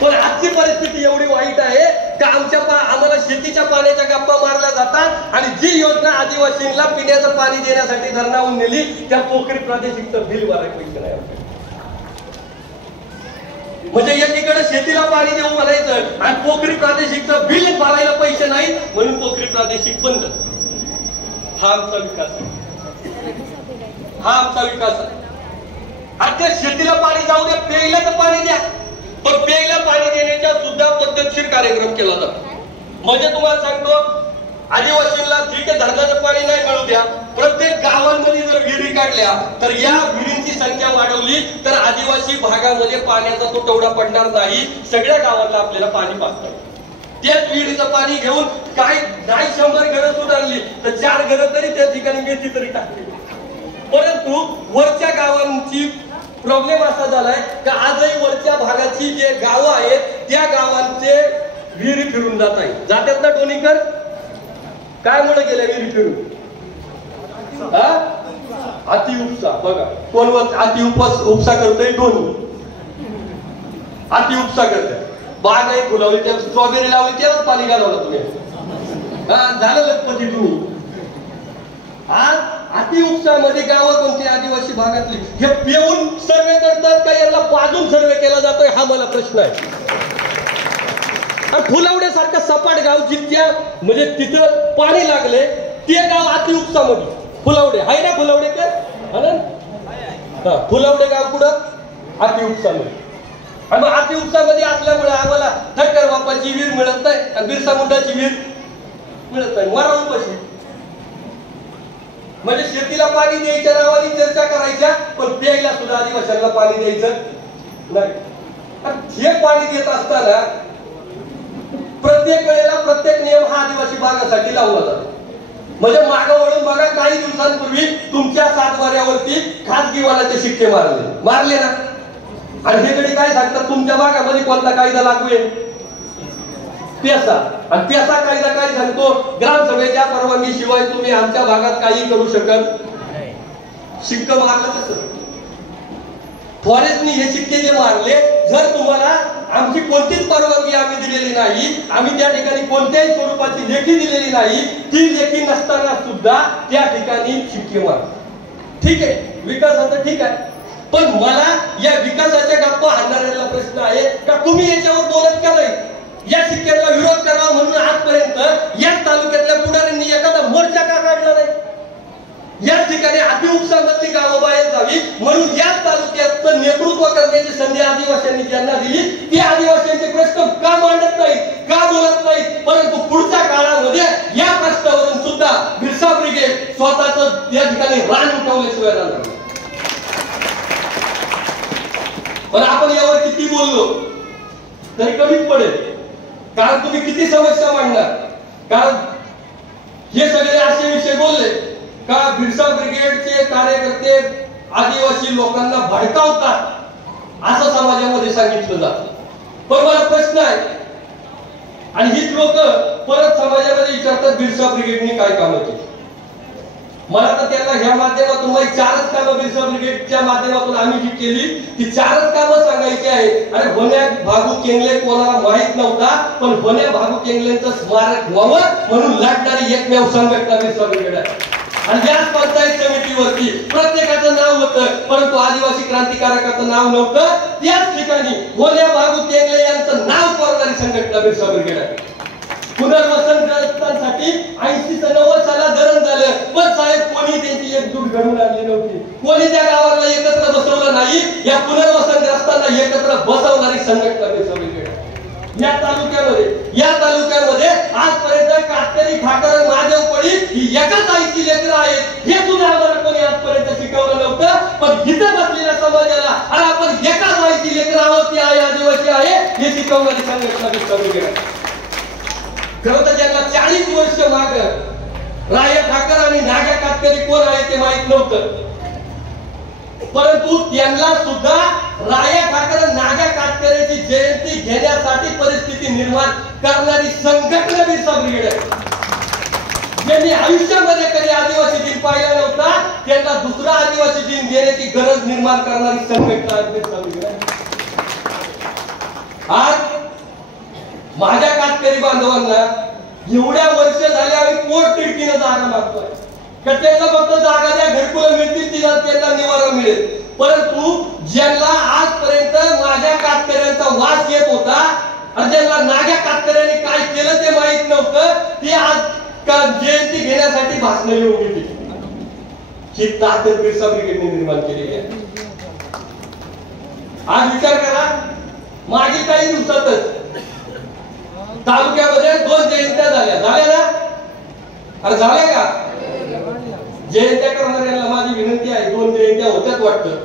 पण आजची परिस्थिती एवढी वाईट आहे का आम्हाला शेतीच्या पाण्याच्या गप्पा मारल्या जातात, आणि जी योजना आदिवासींना पिण्याचं पाणी देण्यासाठी धरणावून नेली, त्या पोखरी प्रादेशिकचं बिल भरायला पैसे नाही. म्हणजे एकीकडे शेतीला पाणी देऊ म्हणायचं आणि पोखरी प्रादेशिकचं बिल भरायला पैसे नाही, म्हणून पोखरी प्रादेशिक बंद. हा आमचा विकास आहे, हा आमचा विकास आहे. आता शेतीला पाणी जाऊ द्या, प्यायला तर पाणी द्या, पण प्यायला पाणी देण्याचा सुद्धा पद्धतशीर कार्यक्रम केला जातो. म्हणजे तुम्हाला सांगतो, आदिवासींना ठीक आहे धरणाचं पाणी नाही मिळू द्या, प्रत्येक गावांमध्ये जर विहिरी काढल्या तर या विहिरींची संख्या वाढवली तर आदिवासी भागामध्ये पाण्याचा तुटवडा पडणार नाही. सगळ्या गावांना आपल्याला पाणी पाजतात. त्याच विहिरीचं पाणी घेऊन काय नाही 100 घरं सुधारली तर 4 घरं तरी त्या ठिकाणी मेथी तरी टाकली. परंतु वरच्या गावांची प्रॉब्लेम असा झालाय की आजही वरच्या भागाची जे गावं आहेत त्या गावांचे विहिरी फिरून जात आहे. जातात ना टोनीकर? काय मुळे गेल्या विहिरी फिरून? अति उपसा. बघा कोण अति उपसा करतोय? टोनी अति उपसा करतोय. बाग आहे फुलावली, त्या स्ट्रॉबेरी लावली, तेव्हाच पाणी घालवलं तुम्ही. झालं लखपती तुम्ही. आज अति उपसामध्ये गावं कोणती आदिवासी भागातली हे पिऊन सर्वे करतात का यांना पाजून सर्वे केला जातोय? हा मला प्रश्न आहे. फुलावड्यासारखं सपाट गाव जितक्या म्हणजे तिथं पाणी लागले ते गाव अति उपसामध्ये. फुलावडे आहे ना, फुलावडे तर फुलावडे गाव कुठं? अति उपसामध्ये. आणि मग अति उपसामध्ये असल्यामुळे आम्हाला ठक्कर बापाची विहीर मिळत नाही आणि बिरसा मुंडाची विहीर मिळत नाही. मरा उपाशी. म्हणजे शेतीला पाणी द्यायच्या नावाने चर्चा करायच्या, पण प्यायला सुद्धा आदिवासींना पाणी द्यायचं नाही. हे पाणी देत असताना प्रत्येक वेळेला प्रत्येक नियम हा करण्यासाठी लावला जातो. म्हणजे मागं वळून बघा, काही दिवसांपूर्वी तुमच्या सातबाऱ्यावरती खासगी वाहनाचे शिक्के मारले ना. आणि तिकडे काय सांगतात, तुमच्या भागामध्ये कोणता कायदा लागू आहे? पेसा. आणि पेसा कायदा काय सांगतो, ग्रामसभेच्या परवानगी शिवाय तुम्ही आमच्या भागात काही करू शकत. शिक्के मारलं कसं? फॉरेस्टने हे शिक्के जे मारले, जर तुम्हाला आमची कोणतीच परवानगी आम्ही दिलेली नाही, आम्ही त्या ठिकाणी कोणत्याही स्वरूपाची लेखी दिलेली नाही, ती लेखी नसताना सुद्धा त्या ठिकाणी शिक्के मार. ठीक आहे, विकासाचं ठीक आहे, पण मला या विकासाच्या गप्पा हाणणाऱ्याला प्रश्न आहे का तुम्ही याच्यावर बोलत का नाही? या शिक्क्याला विरोध करावा म्हणून आजपर्यंत या तालुक्यातल्या पुढाऱ्यांनी एखादा मोर्चा का काढला नाही? या ठिकाणी अतिउपसामधली गावं बाहेर जावी म्हणून या तालुक्याचं नेतृत्व करण्याची संधी आदिवासींनी ज्यांना दिली, ती आदिवासींचे प्रश्न का मांडत नाहीत, का बोलत नाहीत? परंतु पुढच्या काळामध्ये या प्रश्नावरून सुद्धा बिरसा ब्रिगेड स्वतःच या ठिकाणी रान उठवल्याशिवाय राहणार. पण आपण यावर किती बोललो तरी कमीच पडेल, कारण तुम्ही किती समस्या मांडणार. कारण हे सगळे असे विषय बोलले का बिरसा ब्रिगेडचे कार्यकर्ते आदिवासी लोकांना भडकावतात असं समाजामध्ये सांगितलं जातं. पण मला प्रश्न आहे, आणि हीच लोक परत समाजामध्ये विचारतात बिरसा ब्रिगेडने काय कामं केली. मला तर त्यांना ह्या माध्यमातून माझी 4च कामं बिरसा ब्रिगेडच्या माध्यमातून आम्ही जी केली ती 4च कामं सांगायची आहेत. आणि होण्या भागू केंगले कोणाला माहित नव्हता, पण होण्या भागू केंगलेंचं स्मारक व्हावं म्हणून लढणारी एकमेव संघटना बिरसा ब्रिगेड आहे. आणि याच पंचायत समितीवरती प्रत्येकाचं नाव होतं, परंतु आदिवासी क्रांतिकारकाचं नाव नव्हतं. त्याच ठिकाणी होण्या भागू केंगले यांचं नाव कोरणारी संघटना बिरसा ब्रिगेड आहे. पुनर्वसनग्रस्तांसाठी 80 ते 90 साला धरण झालं, पण साहेब कोणी त्यांची एकजूट घडवून आणली नव्हती. कोणी त्या गावाला एकत्र बसवलं नाही. या पुनर्वसनग्रस्तांना एकत्र बसवणारी संघटना बिरसा ब्रिगेड आहे. या तालुक्यामध्ये आजपर्यंत कातकरी, ठाकर, महादेवपडी ही एकाच आईची लेकरं आहेत हे सुद्धा आम्हाला कोणी आजपर्यंत शिकवलं नव्हतं. पण इथं बसलेल्या समाजाला अरे आपण एकाच आईची लेकरं आहोत, ती आई आदिवासी आहे हे शिकवणारी संघटना बिरसा ब्रिगेड आहे. खरं तर ज्यांना 40 वर्ष माग राया ठाकर आणि नाग्या कातकरी कोण आहे ते माहित नव्हतं, परंतु त्यांना सुद्धा राया ठाकर नाग्या कातकऱ्याची जयंती घेण्यासाठी परिस्थिती निर्माण करणारी संघटना बिरसा ब्रिगेड आहे. ज्यांनी आयुष्यामध्ये कधी आदिवासी दिन पाहिला नव्हता त्यांना दुसरा आदिवासी दिन घेण्याची गरज निर्माण करणारी संघटना बिरसा ब्रिगेड आहे. आज माझ्या कातकरी बांधवांना एवढ्या वर्ष झाले आम्ही पोट तिडकीनं जागा मागतोय का त्यांना फक्त जागा द्या, घरकुलं मिळतील, त्यांना निवारा मिळेल. परंतु ज्यांना आजपर्यंत माझ्या कातकऱ्यांचा वास येत होता आणि ज्यांना नाग्या कातकऱ्यांनी काय केलं ते माहित नव्हतं, ते आज जयंती घेण्यासाठी भाषण लिहून घेतली. ही ताकद बिरसा ब्रिगेडने निर्माण केलेली आहे. आज विचार करा, मागील काही दिवसातच तालुक्यामध्ये 2 जयंत्या झाल्या ना? अरे झाल्या का? जयंत्या करणाऱ्यांना माझी विनंती आहे, 2 जयंत्या होत्याच वाटतं.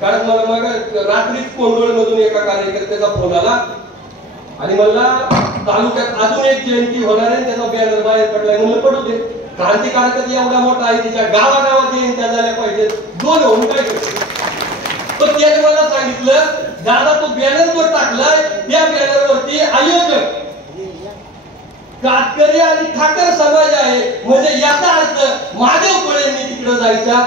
कारण मला मग रात्रीच कोंडोळमधून एका कार्यकर्त्याचा फोन आला आणि मला तालुक्यात अजून एक जयंती होणार आहे, त्याचा बॅनर बाहेर पडलाय. म्हणलं पडू दे, क्रांतिकारक एवढा मोठा आहे, तिच्या गावागावात जयंत्या झाल्या पाहिजेत, 2 होऊन काय करते. पण त्याने मला सांगितलं, दादा तो बॅनर जो टाकलाय त्या बॅनरवरती आयोजक कातकरी आणि ठाकर समाज आहे, म्हणजे याचा अर्थ महादेवपळेंनी तिकडे जायचा.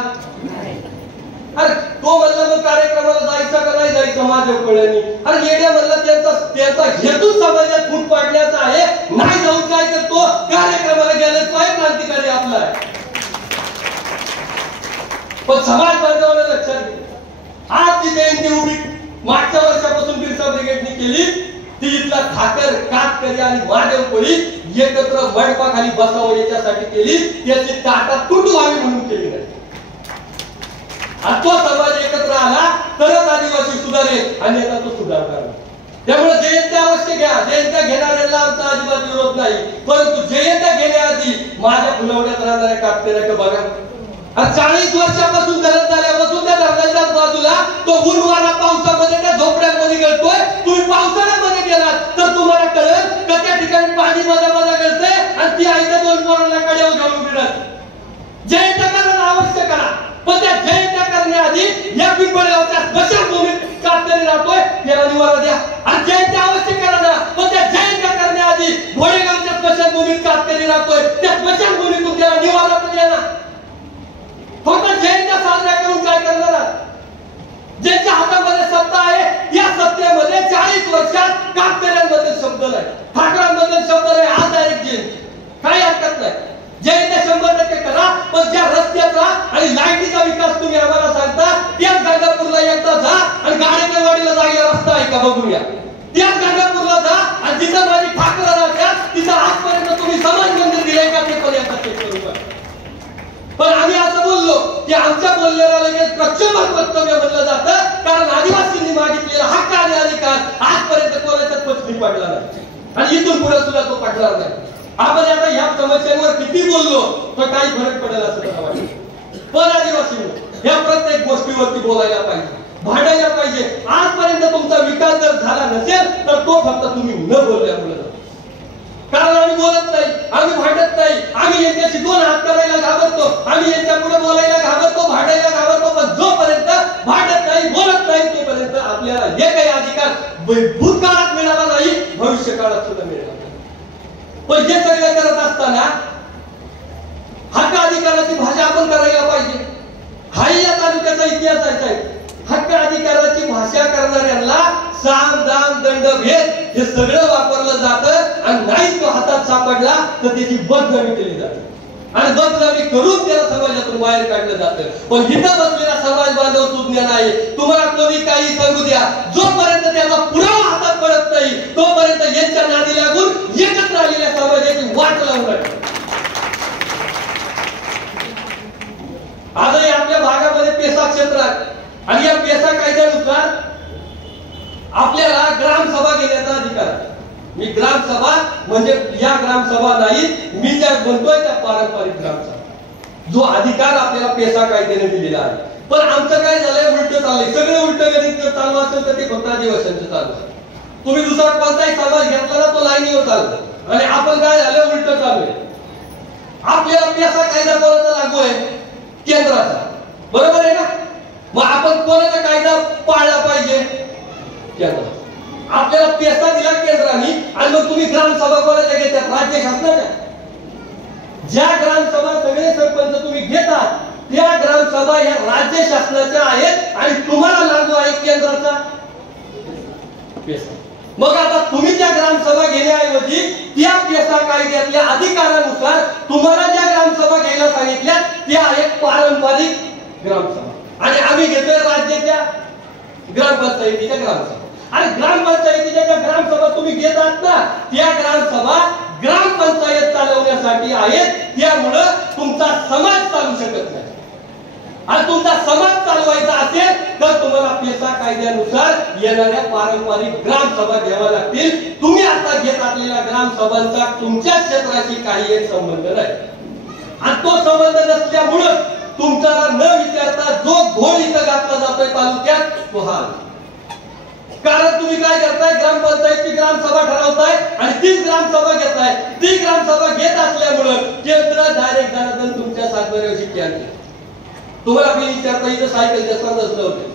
अरे तो म्हणला मग कार्यक्रमाला जायचा का नाही जायचं महादेवपळेंनी? अरे येड्या म्हणला त्यांचा हेतू समाजात फूट पाडण्याचा आहे, नाही जाऊन काय करतो कार्यक्रमाला गेलेच पाहिजे, क्रांतिकारी आपला आहे. पण समाज बांधवांना लक्षात घे, आज जी जयंती उभी मागच्या वर्षापासून बिरसा ब्रिगेडने केली ती इथला ठाकर, कातकरी आणि महादेवपळी एकत्र मंडपाखाली बसावं याच्यासाठी केली. त्याची ताटा तुटू व्हावी म्हणून केली नाही. तो समाज एकत्र आला तरच आदिवासी सुधारेल, अन्यथा तो सुधारणार नाही. त्यामुळे जयंत्या अवश्य घ्या, जयंत्या घेणाऱ्यांना आमचा अजिबात विरोध नाही, परंतु जयंत्या घेण्याआधी माझ्या फुलवड्यात राहणाऱ्या कातकऱ्याकडे बघा. 40 वर्षापासून धरण झाल्यापासून त्या धरणाच्या बाजूला तो ऊन वारा पावसामध्ये त्या झोपड्यांमध्ये गळतोय. तुम्ही पावसाळ्यामध्ये गेलात तर तुम्हाला कळेल का त्या ठिकाणी पाणी मजा गळतंय आणि ती आई 2 आधी या पिंपळगावच्या स्मशानभूमीत कातकरी राहतोय त्याला निवारा द्या. आणि जयंती अवश्य करा ना, पण त्या जयंत्या करण्याआधी घोडेगावच्या स्मशानभूमीत कातकरी राहतोय त्या स्मशानभूमीतून त्याला निवारा तर द्या ना. फक्त जयंत्या साजऱ्या करून काय करणार? ज्यांच्या हातामध्ये सत्ता आहे या सत्तेमध्ये 40 वर्षात कातकऱ्यांबद्दल शब्द नाही, ठाकरांबद्दल शब्द नाही. आज डायरेक्ट जयंती काही हरकत नाही. जयंत्या 100% करा, पण ज्या रस्त्याचा आणि लाईटीचा विकास तुम्ही आम्हाला सांगता त्याच गंगापूरला एकदा जा आणि गाडेकरवाडीला जायला रस्ता आहे का बघूया. त्याच गंगापूरला जा आणि जिथं माझी ठाकर राहतात तिथं आजपर्यंत तुम्ही समाज मंदिर दिलंय का ते पण एकदा चेक करू. पण आम्ही असं बोललो की आमच्या बोलण्याला लगेच प्रक्षोभक वक्तव्य म्हणलं जातं, कारण आदिवासींनी मागितलेला हक्क आणि अधिकार आजपर्यंत कोणाच्याच पचनी पडला नाही आणि इथून पुढे सुद्धा तो पडणार नाही. आपण आता ह्या समस्यांवर किती बोललो तर काही फरक पडेल असं मला वाटतं. पण आदिवासी या प्रत्येक गोष्टीवरती बोलायला पाहिजे, भांडायला पाहिजे. आजपर्यंत तुमचा विकास जर झाला नसेल तर तो फक्त तुम्ही न बोलल्यामुळे, कारण आम्ही बोलत नाही, आम्ही भांडत नाही, आम्ही यांच्याशी 2 हात करायला घाबरतो, आम्ही यांच्या पुढे बोलायला घाबरतो, भांडायला घाबरतो. पण जोपर्यंत भांडत नाही, बोलत नाही तोपर्यंत आपल्याला हे काही अधिकार भूतकाळात मिळाला नाही, भविष्य काळात सुद्धा मिळणार. पण हे सगळं करत असताना हक्क अधिकाराची भाषा आपण करायला पाहिजे. हाही या तालुक्याचा इतिहास आहे. हक्क अधिकाराची भाषा करणाऱ्यांना साम दाम दंड भेद हे सगळं वापरलं जातं आणि नाही तो हातात सापडला तर त्याची बदनामी केली जाते आणि बदनामी करून त्याला समाजातून बाहेर काढलं जातं. पण इथं बसलेला समाज बांधव सुज्ञ नाही. तुम्हाला कोणी काही सांगू द्या, जोपर्यंत त्याचा पुरावा हातात पडत नाही तोपर्यंत यांच्या नादी लागून एकत्र आलेल्या समाजाची वाट लावून आजही आपल्या भागामध्ये पेसा क्षेत्र आहे आणि या पेसा कायद्यानुसार आपल्याला ग्रामसभा घेण्याचा अधिकार आहे. मी ग्रामसभा म्हणजे या ग्रामसभा नाही, मी ज्या म्हणतोय त्या पारंपरिक ग्रामसभा जो अधिकार आपल्याला पेसा कायद्याने दिलेला आहे. पण आमचं काय झालंय, उलट चाललंय. सगळे उलट गणित चालू असेल तर ते फक्त आदिवासींचं चालू आहे. तुम्ही दुसरा कोणताही समाज घेतला ना तो लाईनीवर चालतो आणि आपण काय झालं उलट चालू आहे. आपल्याला पेसा कायदा कोणाचा लागू आहे? केंद्राचा, बरोबर आहे ना? मग आपण कोणाचा कायदा पाळला पाहिजे? केंद्र. आपल्याला पेसा दिला केंद्राने आणि मग तुम्ही ग्रामसभा कोणाच्या घेतात? राज्य शासनाच्या. ज्या ग्रामसभा सगळे सरपंच तुम्ही घेतात त्या ग्रामसभा ह्या राज्य शासनाच्या आहेत आणि तुम्हाला लागू आहे केंद्राचा पेसा. मग आता तुम्ही त्या ग्रामसभा घेण्याऐवजी त्या पेसा कायद्यातल्या अधिकारानुसार तुम्हाला ज्या ग्रामसभा घ्यायला सांगितल्या त्या आहेत पारंपरिक ग्रामसभा आणि आम्ही घेतोय राज्याच्या ग्रामपंचायतीच्या ग्रामसभा. आणि ग्रामपंचायतीच्या ज्या ग्रामसभा तुम्ही घेत आहात ना त्या ग्रामसभा ग्रामपंचायत चालवण्यासाठी आहेत. त्यामुळे तुमचा समाज चालू शकत नाही आणि तुमचा समाज चालवायचा असेल तर तुम्हाला पेसा कायद्यानुसार येणाऱ्या पारंपरिक ग्रामसभा घ्याव्या लागतील. तुम्ही आता घेत असलेल्या ग्रामसभांचा तुमच्या क्षेत्राशी काही एक संबंध नाही आणि तो संबंध नसल्यामुळे तुमच्याला न विचारता जो घोळ इथं घातला जातोय तालुक्यात तो हा. कारण तुम्ही काय करताय, ग्रामपंचायतची ग्रामसभा ठरवताय आणि तीच ग्रामसभा घेताय. ती ग्रामसभा घेत असल्यामुळे केंद्र डायरेक्ट जनार्दन तुमच्या सातबाऱ्यावर शिक्के आणते. तुम्हाला मी विचारता इथं सायकलच्या स्पर्धा सुद्धा होते.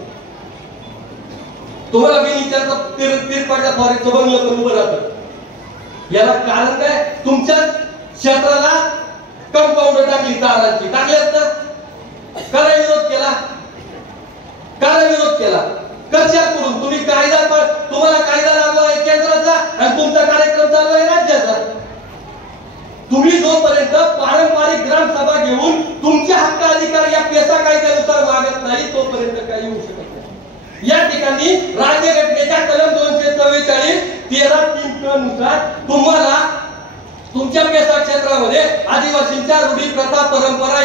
तुम्हाला मी विचारता तिरपाडच्या फॉरेस्टचं बंगलं पण उभं राहतं. याला कारण काय? तुमच्या क्षेत्राला कंपाऊंड टाकली तारांची, टाकल्यात ना? काय विरोध केला? काय विरोध केला? कशाकडून? तुम्ही कायदा, तुम्हाला कायदा लागू आहे केंद्राचा आणि तुमचा कार्यक्रम चालू आहे राज्याचा. तुम्ही जोपर्यंत पारंपरिक ग्रामसभा घेऊन तुमचे हक्क अधिकार या पेसा कायद्यानुसार मागत नाही तोपर्यंत काही होऊ शकत नाही. या ठिकाणी राज्यघटनेच्या कलम 244 13(3) नुसार तुम्हाला तुमच्या पेसा क्षेत्रामध्ये आदिवासींच्या रूढी प्रथा परंपरा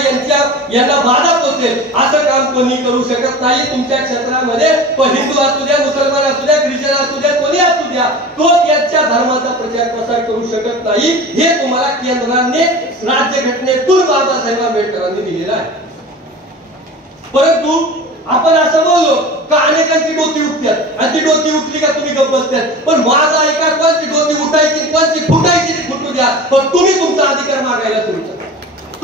यांना बाधा पोहोचेल असं काम कोणी करू शकत नाही. तुमच्या क्षेत्रामध्ये हिंदू असू द्या, मुसलमान असू द्या, ख्रिश्चन असू द्या, कोणी असू द्या, तो त्यांच्या धर्माचा प्रचार प्रसार करू शकत नाही. हे तुम्हाला केंद्राने राज्यघटनेतून बाबासाहेब आंबेडकरांनी दिलेलं आहे. परंतु आपण असं बोललो का अनेकांची डोकी उठतात आणि ती डोकी उठली का तुम्ही गप्प बसतात. पण माझा ऐका, कोणची डोकी उठायची कोणची फुटायची फुटू द्या, पण तुम्ही तुमचा अधिकार मागायला सुरू करा.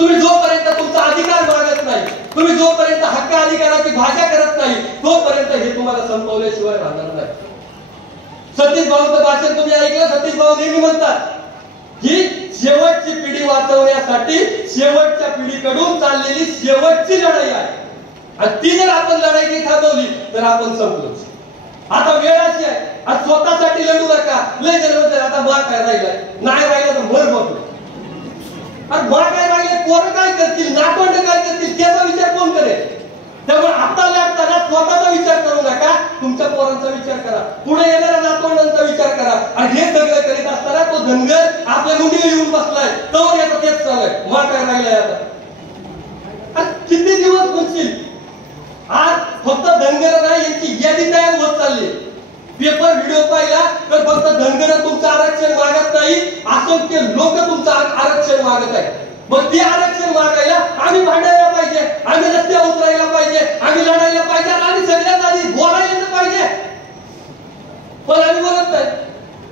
तुम्ही जोपर्यंत तुमचा अधिकार मागत नाही, तुम्ही जोपर्यंत हक्क अधिकाराची भाषा करत नाही, तोपर्यंत हे तुम्हाला संपवल्याशिवाय राहणार नाही. सतीश भाऊचं भाषण तुम्ही ऐकलं. सतीश भाऊ नेहमी म्हणतात की शेवटची पिढी वाचवण्यासाठी शेवटच्या पिढीकडून चाललेली शेवटची लढाई आहे, आणि ती जर आपण लढाई थांबवली तर आपण संपलोच. आता वेळ अशी आहे, आज स्वतःसाठी लढू नका. लय जण म्हणतात आता मा काय राहिलाय, नाही राहिलं तर मर बघ. अरे मा काय राहिले, पोरं काय करतील, नातवंड काय करतील, त्याचा विचार कोण करेल? त्यामुळे आता लढताना स्वतःचा विचार करू नका, तुमच्या पोरांचा विचार करा, पुढे येणाऱ्या नातवंडांचा विचार करा. आणि हे सगळं करीत असताना तो धनगर आपल्या मुंडीवर येऊन बसलाय, तर याचा तेच चालू आहे. मा काय राहिलाय आता किती दिवस म्हणशील? आज फक्त धनगर नाही, यांची यादी तयार होत चालली. पेपर व्हिडिओ पाहिला तर फक्त धनगर तुमचं आरक्षण मागत नाही, असंख्य लोक तुमचं आरक्षण मागत आहे. मग ते आरक्षण मागायला आम्ही भांडायला पाहिजे, आम्ही रस्त्यावर उतरायला पाहिजे, आम्ही लढायला पाहिजे, आणि सगळ्यात आधी बोलायला तर पाहिजे. पण आम्ही बोलत नाही,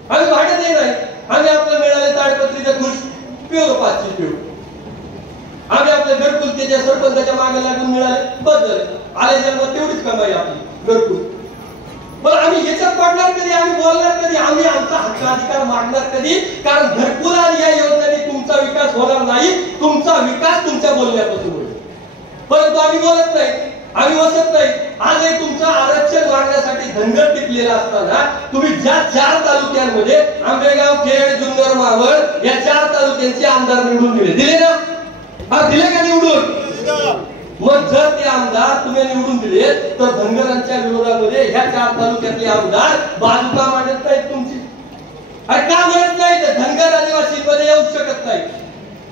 आम्ही भांडतही नाही. आम्ही आपलं मिळाले ताडपत्रीचं खुश पिऊ, 5 पिऊ. आम्ही आपल्या घरकुलतेच्या सरपंचाच्या मागे लागून मिळाले, बस झाले. आले जन्म तेवढीच कमाई आपली घरकुल. पण आम्ही याच्यात पडणार कधी, आम्ही बोलणार कधी, आम्ही आमचा हक्क अधिकार मागणार कधी? कारण घरकुल आणि या योजनेने तुमचा विकास होणार नाही, तुमचा विकास तुमच्या बोलण्यापासून होईल. परंतु आम्ही बोलत नाही, आम्ही वसत नाही. आज हे तुमचं आरक्षण मागण्यासाठी धनगर टिकलेला असताना तुम्ही ज्या 4 तालुक्यांमध्ये आंबेगाव, खेड, जुन्नर, मावळ या 4 तालुक्यांचे आमदार निवडून दिले ना? दिले का निवडून? मग जर ते आमदार तुम्ही निवडून दिले तर धनगरांच्या विरोधामध्ये ह्या 4 तालुक्यातले आमदार बाजू का मांडत नाहीत तुमची? अरे का म्हणत नाही? धनगर आदिवासींमध्ये येऊ शकत नाही.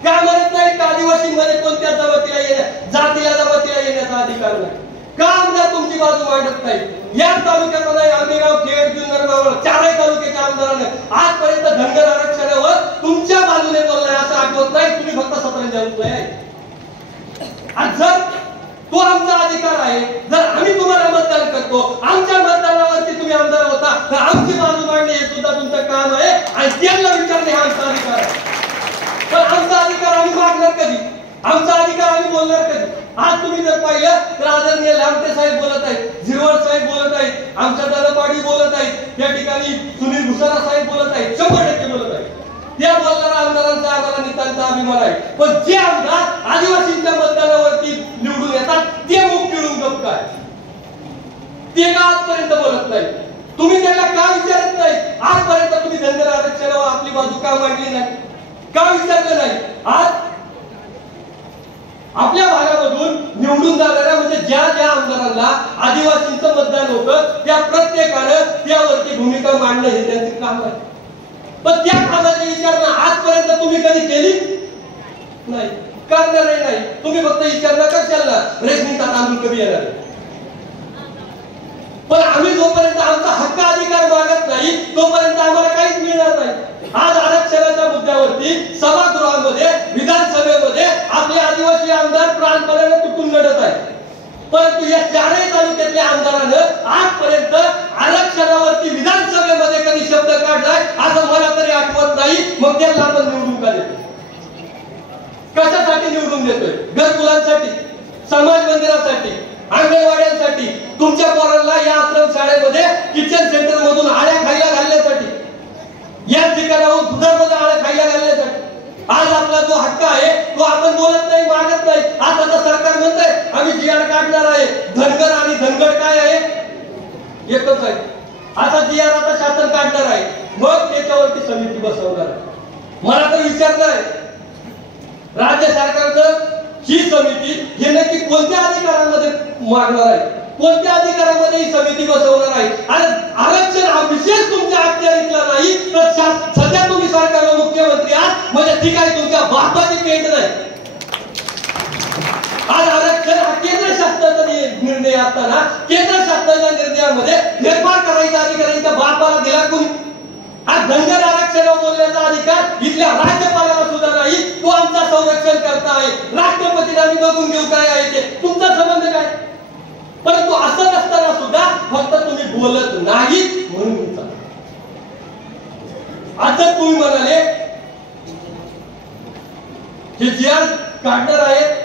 का म्हणत नाही? आदिवासींमध्ये कोणत्या जातीला जमातीला येण्याचा अधिकार नाही. का आमदार तुमची बाजू मांडत नाही? या तालुक्यात नाही, आंबेगाव, खेड, जुन्नर, मावळ 4 तालुक्याच्या आमदारांना आजपर्यंत धनगर आरक्षणावर तुमच्या बाजूने बोललाय असं आठवत नाही. तुम्ही फक्त 17 उठलाय आहे. जर तो आमचा अधिकार आहे, जर आम्ही तुम्हाला मतदान करतो, आमच्या मतदानावरती तुम्ही आमदार होता, तर आमची बाजू मांडणे हे सुद्धा तुमचं काम आहे, आणि त्यांना विचारणे हा आमचा अधिकार आहे. पण आमचा अधिकार आम्ही मागणार कधी? आमचा अधिकार आम्ही बोलणार कधी? आज तुम्ही जर पाहिलं तर आदरणीय लामटे साहेब बोलत आहेत, झिरवळ साहेब बोलत आहेत, आमच्या दलपाडी बोलत आहेत, त्या ठिकाणी सुनील भुसारा साहेब बोलत आहेत, 100% बोलत आहेत. त्या बोलणाऱ्या आमदारांचा आम्हाला नितांत अभिमान आहे. पण जे आमदार आदिवासींच्या मतदानावरती निवडून येतात ते मुख पिळून गप्प काय? ते का आजपर्यंत बोलत नाही? तुम्ही त्याला का विचारत नाही? आजपर्यंत तुम्ही धनगर आरक्षणावर आपली बाजू का मांडली नाही? का विचारलं नाही? आज आपल्या भागामधून निवडून जाणाऱ्या म्हणजे ज्या ज्या आमदारांना आदिवासींचं मतदान होतं त्या प्रत्येकानं त्यावरती भूमिका मांडणं हे त्यांचे काम आहे. पण त्या कामाची विचारणा आजपर्यंत तुम्ही कधी केली नाही, करणारही नाही. तुम्ही फक्त विचारणा कशाला रेशनीचा तांदूळ कधी येणार? पण आम्ही जोपर्यंत आमचा हक्क अधिकार मागत नाही तोपर्यंत आम्हाला काहीच मिळणार नाही. आज आरक्षणाच्या मुद्द्यावरती सभागृहामध्ये, विधानसभेमध्ये आपले आदिवासी आमदार प्राणपणाने तुटून लढत आहेत. परंतु या 4 तालुक्यातल्या आमदारानं आजपर्यंत आरक्षणावरती विधानसभेमध्ये कधी शब्द काढलाय असं मला तरी आठवत नाही. मग त्यांना आपण निवडून का देतो? कशासाठी निवडून देतोय? घरकुलांसाठी, समाज मंदिरासाठी, अंगणवाड्यांसाठी, तुमच्या पोरांना या आश्रम शाळेमध्ये किचन सेंटर मधून आळ्या खायला घालण्यासाठी, या ठिकाणाहून दुधामध्ये आळ्या खायला घालण्यासाठी. आज आपला जो हक्क आहे तो आपण बोलत नाही, मागत नाही. आज आता सरकार म्हणतंय आम्ही जीआर काढणार आहे. धनगर आणि धनगड काय आहे? एकच आहे. आता जीआर आता शासन काढणार आहे, मग त्याच्यावरती समिती बसवणार आहे. मला तर विचारलं आहे राज्य सरकारनं ही समिती हे नक्की कोणत्या अधिकारांमध्ये मागणार आहे, कोणत्या अधिकारामध्ये ही समिती बसवणार आहे? आणि आरक्षण हा विशेष तुमच्या अखत्यारीतला नाही तर सध्या तुम्ही सरकारला मुख्यमंत्री आहात म्हणजे ठीक आहे, तुमच्या बापाची पेट नाही. आज आरक्षण हा केंद्र शासनाचा निर्णय असताना केंद्र शासनाच्या निर्णयामध्ये फेरफार करायचा अधिकार इथल्या बापाला दिला कोणी? आज धनगर आरक्षणावर बोलण्याचा अधिकार इथल्या राज्यपालाला सुद्धा नाही. तो आमचा संरक्षण करता आहे, राष्ट्रपतींना आम्ही बघून घेऊ काय आहे ते, तुमचा संबंध काय? परंतु असं नसताना सुद्धा फक्त तुम्ही बोलत नाही म्हणून आज तुम्ही म्हणाले हे जीआर काढणार आहेत,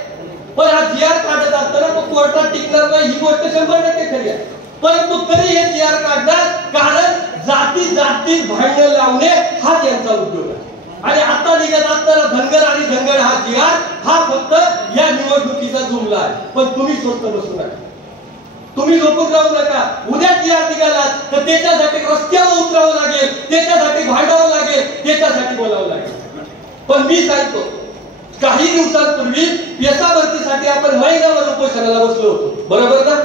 पण हा जी आर काढत असताना तो कोर्टात टिकणार नाही ही गोष्ट 100% खरी आहे. परंतु तरी हे जी आर काढणार, कारण जाती भांडण लावणे हा त्यांचा उद्योग आहे. आणि आता निघत असताना धनगर आणि धनगर हा जी आर हा फक्त या निवडणुकीचा जुमला आहे. पण तुम्ही स्वस्त बसू नका, तुम्ही झोपून राहू नका. उद्या जी आर निघाला तर त्याच्यासाठी रस्त्यावर उतरावं लागेल, त्याच्यासाठी भांडावं लागेल, त्याच्यासाठी बोलावं लागेल. पण मी सांगतो, काही दिवसांपूर्वी पेसा भरतीसाठी आपण महिनाभर उपोषणाला बसलो होतो, बरोबर ना?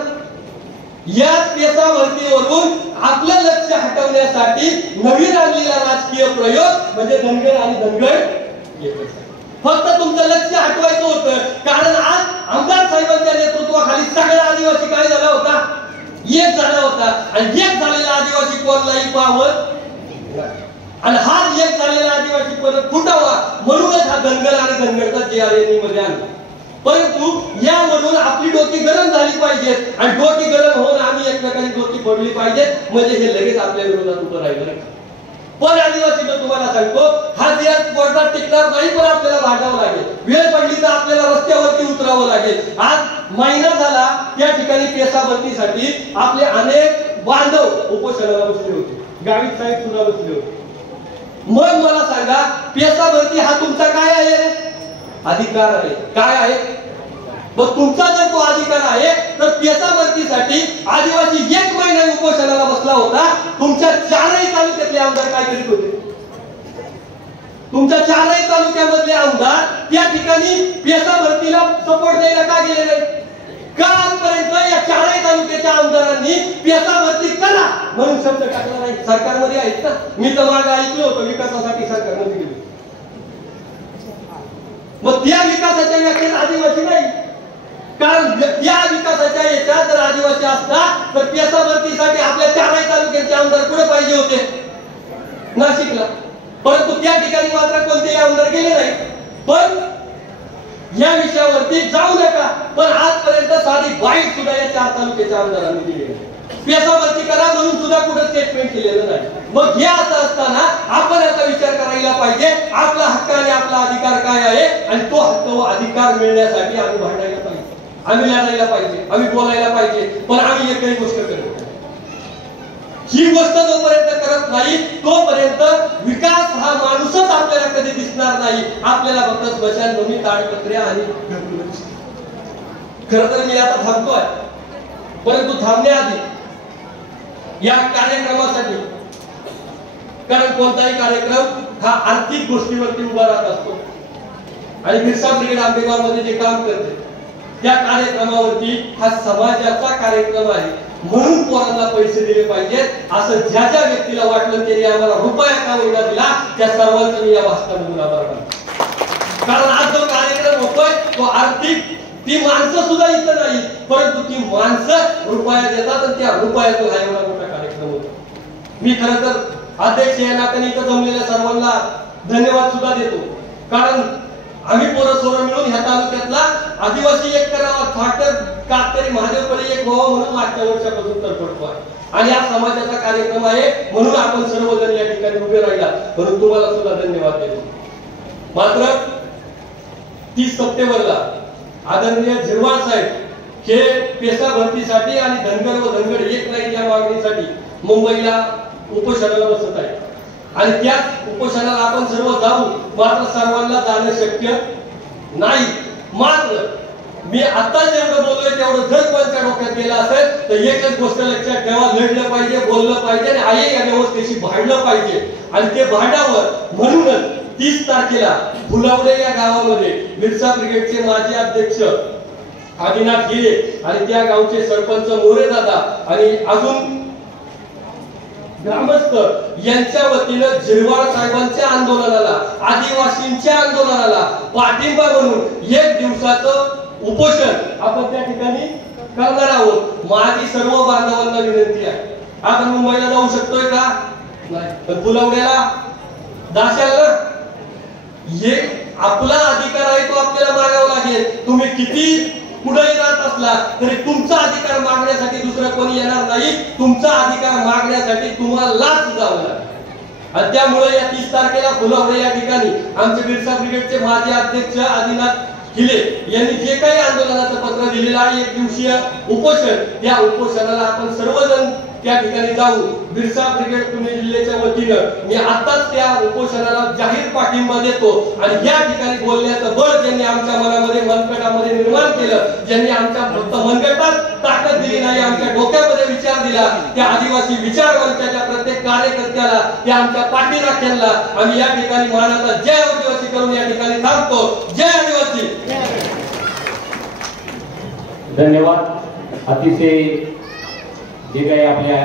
याच पेसा भरतीवरून आपलं लक्ष हटवण्यासाठी नवीन आणलेला राजकीय प्रयोग म्हणजे धनगर आणि धनगर एकच. फक्त तुमचं लक्ष हटवायचं होतं, कारण आज आमदार साहेबांच्या नेतृत्वाखाली सगळा आदिवासी काय झाला होता, एक झाला होता. आणि एक झालेला आदिवासी कोणलाही पावत, आणि हा एक झालेला आदिवासी परत फुटावा म्हणूनच हा धनगर आणि धनगरचा जी आर मध्ये आणला. परंतु यावरून आपली डोकी गरम झाली पाहिजे, आणि डोकी गरम होऊन आम्ही एकमेकांनी डोकी फोडली पाहिजे, म्हणजे हे लगेच आपल्या विरोधात उभं राहिलं. पण आदिवासी तुम्हाला सांगतो, हा जी आर कोर्टात टिकणार नाही, पण आपल्याला भांडावं लागेल. वेळ पडली तर आपल्याला रस्त्यावरती उतरावं लागेल. आज महिना झाला त्या ठिकाणी पेसा भरतीसाठी आपले अनेक बांधव उपोषणाला बसले होते, गावित साहेब सुद्धा बसले होते. मग मला सांगा, पेसा भरती हा तुमचा काय आहे? अधिकार आहे. काय आहे? मग तुमचा जर तो अधिकार आहे तर पेसा भरतीसाठी आदिवासी एक महिना उपोषणाला बसला होता. तुमच्या चारही तालुक्यातले आमदार काय करीत होते? तुमच्या चारही तालुक्यामधले आमदार त्या ठिकाणी पेसा भरतीला सपोर्ट द्यायला का गेले नाही? का आजपर्यंत या चारही तालुक्याच्या आमदारांनी पेसा भरती करा म्हणून शब्द टाकला नाही? सरकारमध्ये आहेत ना, मी तर मागे ऐकलं होतं विकासासाठी सरकारमध्ये गेलो. मग त्या विकासाच्या व्याख्येत आदिवासी नाही, कारण त्या विकासाच्या याच्यात जर आदिवासी असतात तर पेसा भरतीसाठी आपल्या चारही तालुक्याचे आमदार कुठे पाहिजे होते? नाशिकला. परंतु त्या ठिकाणी मात्र कोणतेही आमदार गेले नाही. पण या विषयावरती जाऊ नका, पण आजपर्यंत साधी बाईट सुद्धा या चार तालुक्याच्या आमदारांनी दिली नाही. पेसा भरती करा म्हणून सुद्धा कुठे स्टेटमेंट केलेलं नाही. मग हे असं असताना आपण याचा विचार करायला पाहिजे, आपला हक्क आणि आपला अधिकार काय आहे, आणि तो हक्क व अधिकार मिळण्यासाठी आम्ही भांडायला पाहिजे, आम्ही लढायला पाहिजे, आम्ही बोलायला पाहिजे. पण आम्ही एकही गोष्ट करत नाही. ही गोष्ट जोपर्यंत करत नाही तोपर्यंत विकास हा माणूसच आपल्याला कधी दिसणार नाही. आपल्याला फक्त स्मशानभूमी, ताडपत्र्या आणि खरं तर मी आता थांबतोय, परंतु थांबण्याआधी या कार्यक्रमासाठी, कारण कोणताही कार्यक्रम हा आर्थिक गोष्टीवरती उभा राहत असतो, आणि बिरसा ब्रिगेड आंबेगाव मध्ये जे काम करते त्या कार्यक्रमावरती हा समाजाचा कार्यक्रम आहे म्हणून पोरांना पैसे दिले पाहिजेत असं ज्या ज्या व्यक्तीला वाटलं त्यांनी आम्हाला रुपया का होईना दिला, त्या सर्वांचं मी या भाषणामधून आभार मानतो. कारण आज जो कार्यक्रम होतोय तो आर्थिक, ती माणसं सुद्धा इथं नाही, परंतु ती माणसं रुपया देतात आणि त्या रुपयातून हा एवढा मोठा कार्यक्रम होतो. मी खरं तर अध्यक्ष या नात्याने इथं जमलेल्या सर्वांना धन्यवाद सुद्धा देतो, कारण आम्ही पोरं सोरं मिळून ह्या तालुक्यातला आदिवासी एक करावा, फाटर कातकरी महादेवकडे एक व्हावं म्हणून मागच्या वर्षापासून तडफडतोय. आणि हा समाजाचा कार्यक्रम आहे म्हणून आपण सर्वजण या ठिकाणी उभे राहिला, म्हणून तुम्हाला सुद्धा धन्यवाद देतो. मात्र 30 सप्टेंबरला आदरणीय झिरवाळ साहेब हे पेसा भरतीसाठी आणि धनगर व धनगर एक नाही या मागणीसाठी मुंबईला उपोषणाला बसत आहे. आणि त्याच उपोषणाला आपण सर्व जाऊ, मात्र सर्वांना जाणं शक्य नाही. मात्र मी आता जेवढं बोललोय तेवढं जर कोणत्या डोक्यात गेलं असेल तर एकच गोष्ट लक्षात ठेवा, लढलं पाहिजे, बोललं पाहिजे आणि आई या व्यवस्थेशी भांडलं पाहिजे. आणि ते भांडावं म्हणूनच 30 तारखेला फुलवडे या गावामध्ये बिरसा ब्रिगेडचे माजी अध्यक्ष आदिनाथ गिरे आणि त्या गावचे सरपंच मोरे दादा आणि अजून ग्रामस्थ यांच्या वतीनं झिरवाळ साहेबांच्या आंदोलनाला, आदिवासींच्या आंदोलनाला पाठिंबा म्हणून 1 दिवसाचं उपोषण आपण त्या ठिकाणी करणार आहोत. माझी सर्व बांधवांना विनंती आहे, आपण मुंबईला जाऊ शकतोय का? नाही, पण फुलवड्याला जाशाल ना? हे आपला अधिकार आहे, तो आपल्याला मागावा लागेल. तुम्ही किती कुठेही राहत असला तरी तुमचा अधिकार मागण्यासाठी दुसरं कोणी येणार नाही. तुमचा अधिकार मागण्यासाठी तुम्हालाच जावं लागेल. आणि त्यामुळे या 30 तारखेला फुलवडे या ठिकाणी आमचे बिरसा ब्रिगेडचे माजी अध्यक्ष आदिनाथ खिले यांनी जे काही आंदोलनाचं पत्र दिलेलं आहे, एक दिवसीय उपोषण, त्या उपोषणाला आपण सर्वजण त्या ठिकाणी जाऊ. बिरसा ब्रिगेड पुणे जिल्ह्याच्या वतीनं मी आताच त्या उपोषणाला जाहीर पाठिंबा देतो. आणि या ठिकाणी बोलण्याचं बळ ज्यांनी आमच्या मनामध्ये मनगटामध्ये निर्माण केलं, ज्यांनी आमच्या फक्त मनगटात ताकद दिली नाही, आमच्या डोक्यामध्ये विचार दिला, त्या आदिवासी विचार मंचाच्या प्रत्येक कार्यकर्त्याला, त्या आमच्या पाठीराख्यांना आम्ही या ठिकाणी मानाचा जय आदिवासी करून या ठिकाणी थांबतो. जय आदिवासी. धन्यवाद. अतिशय जे काही आपल्या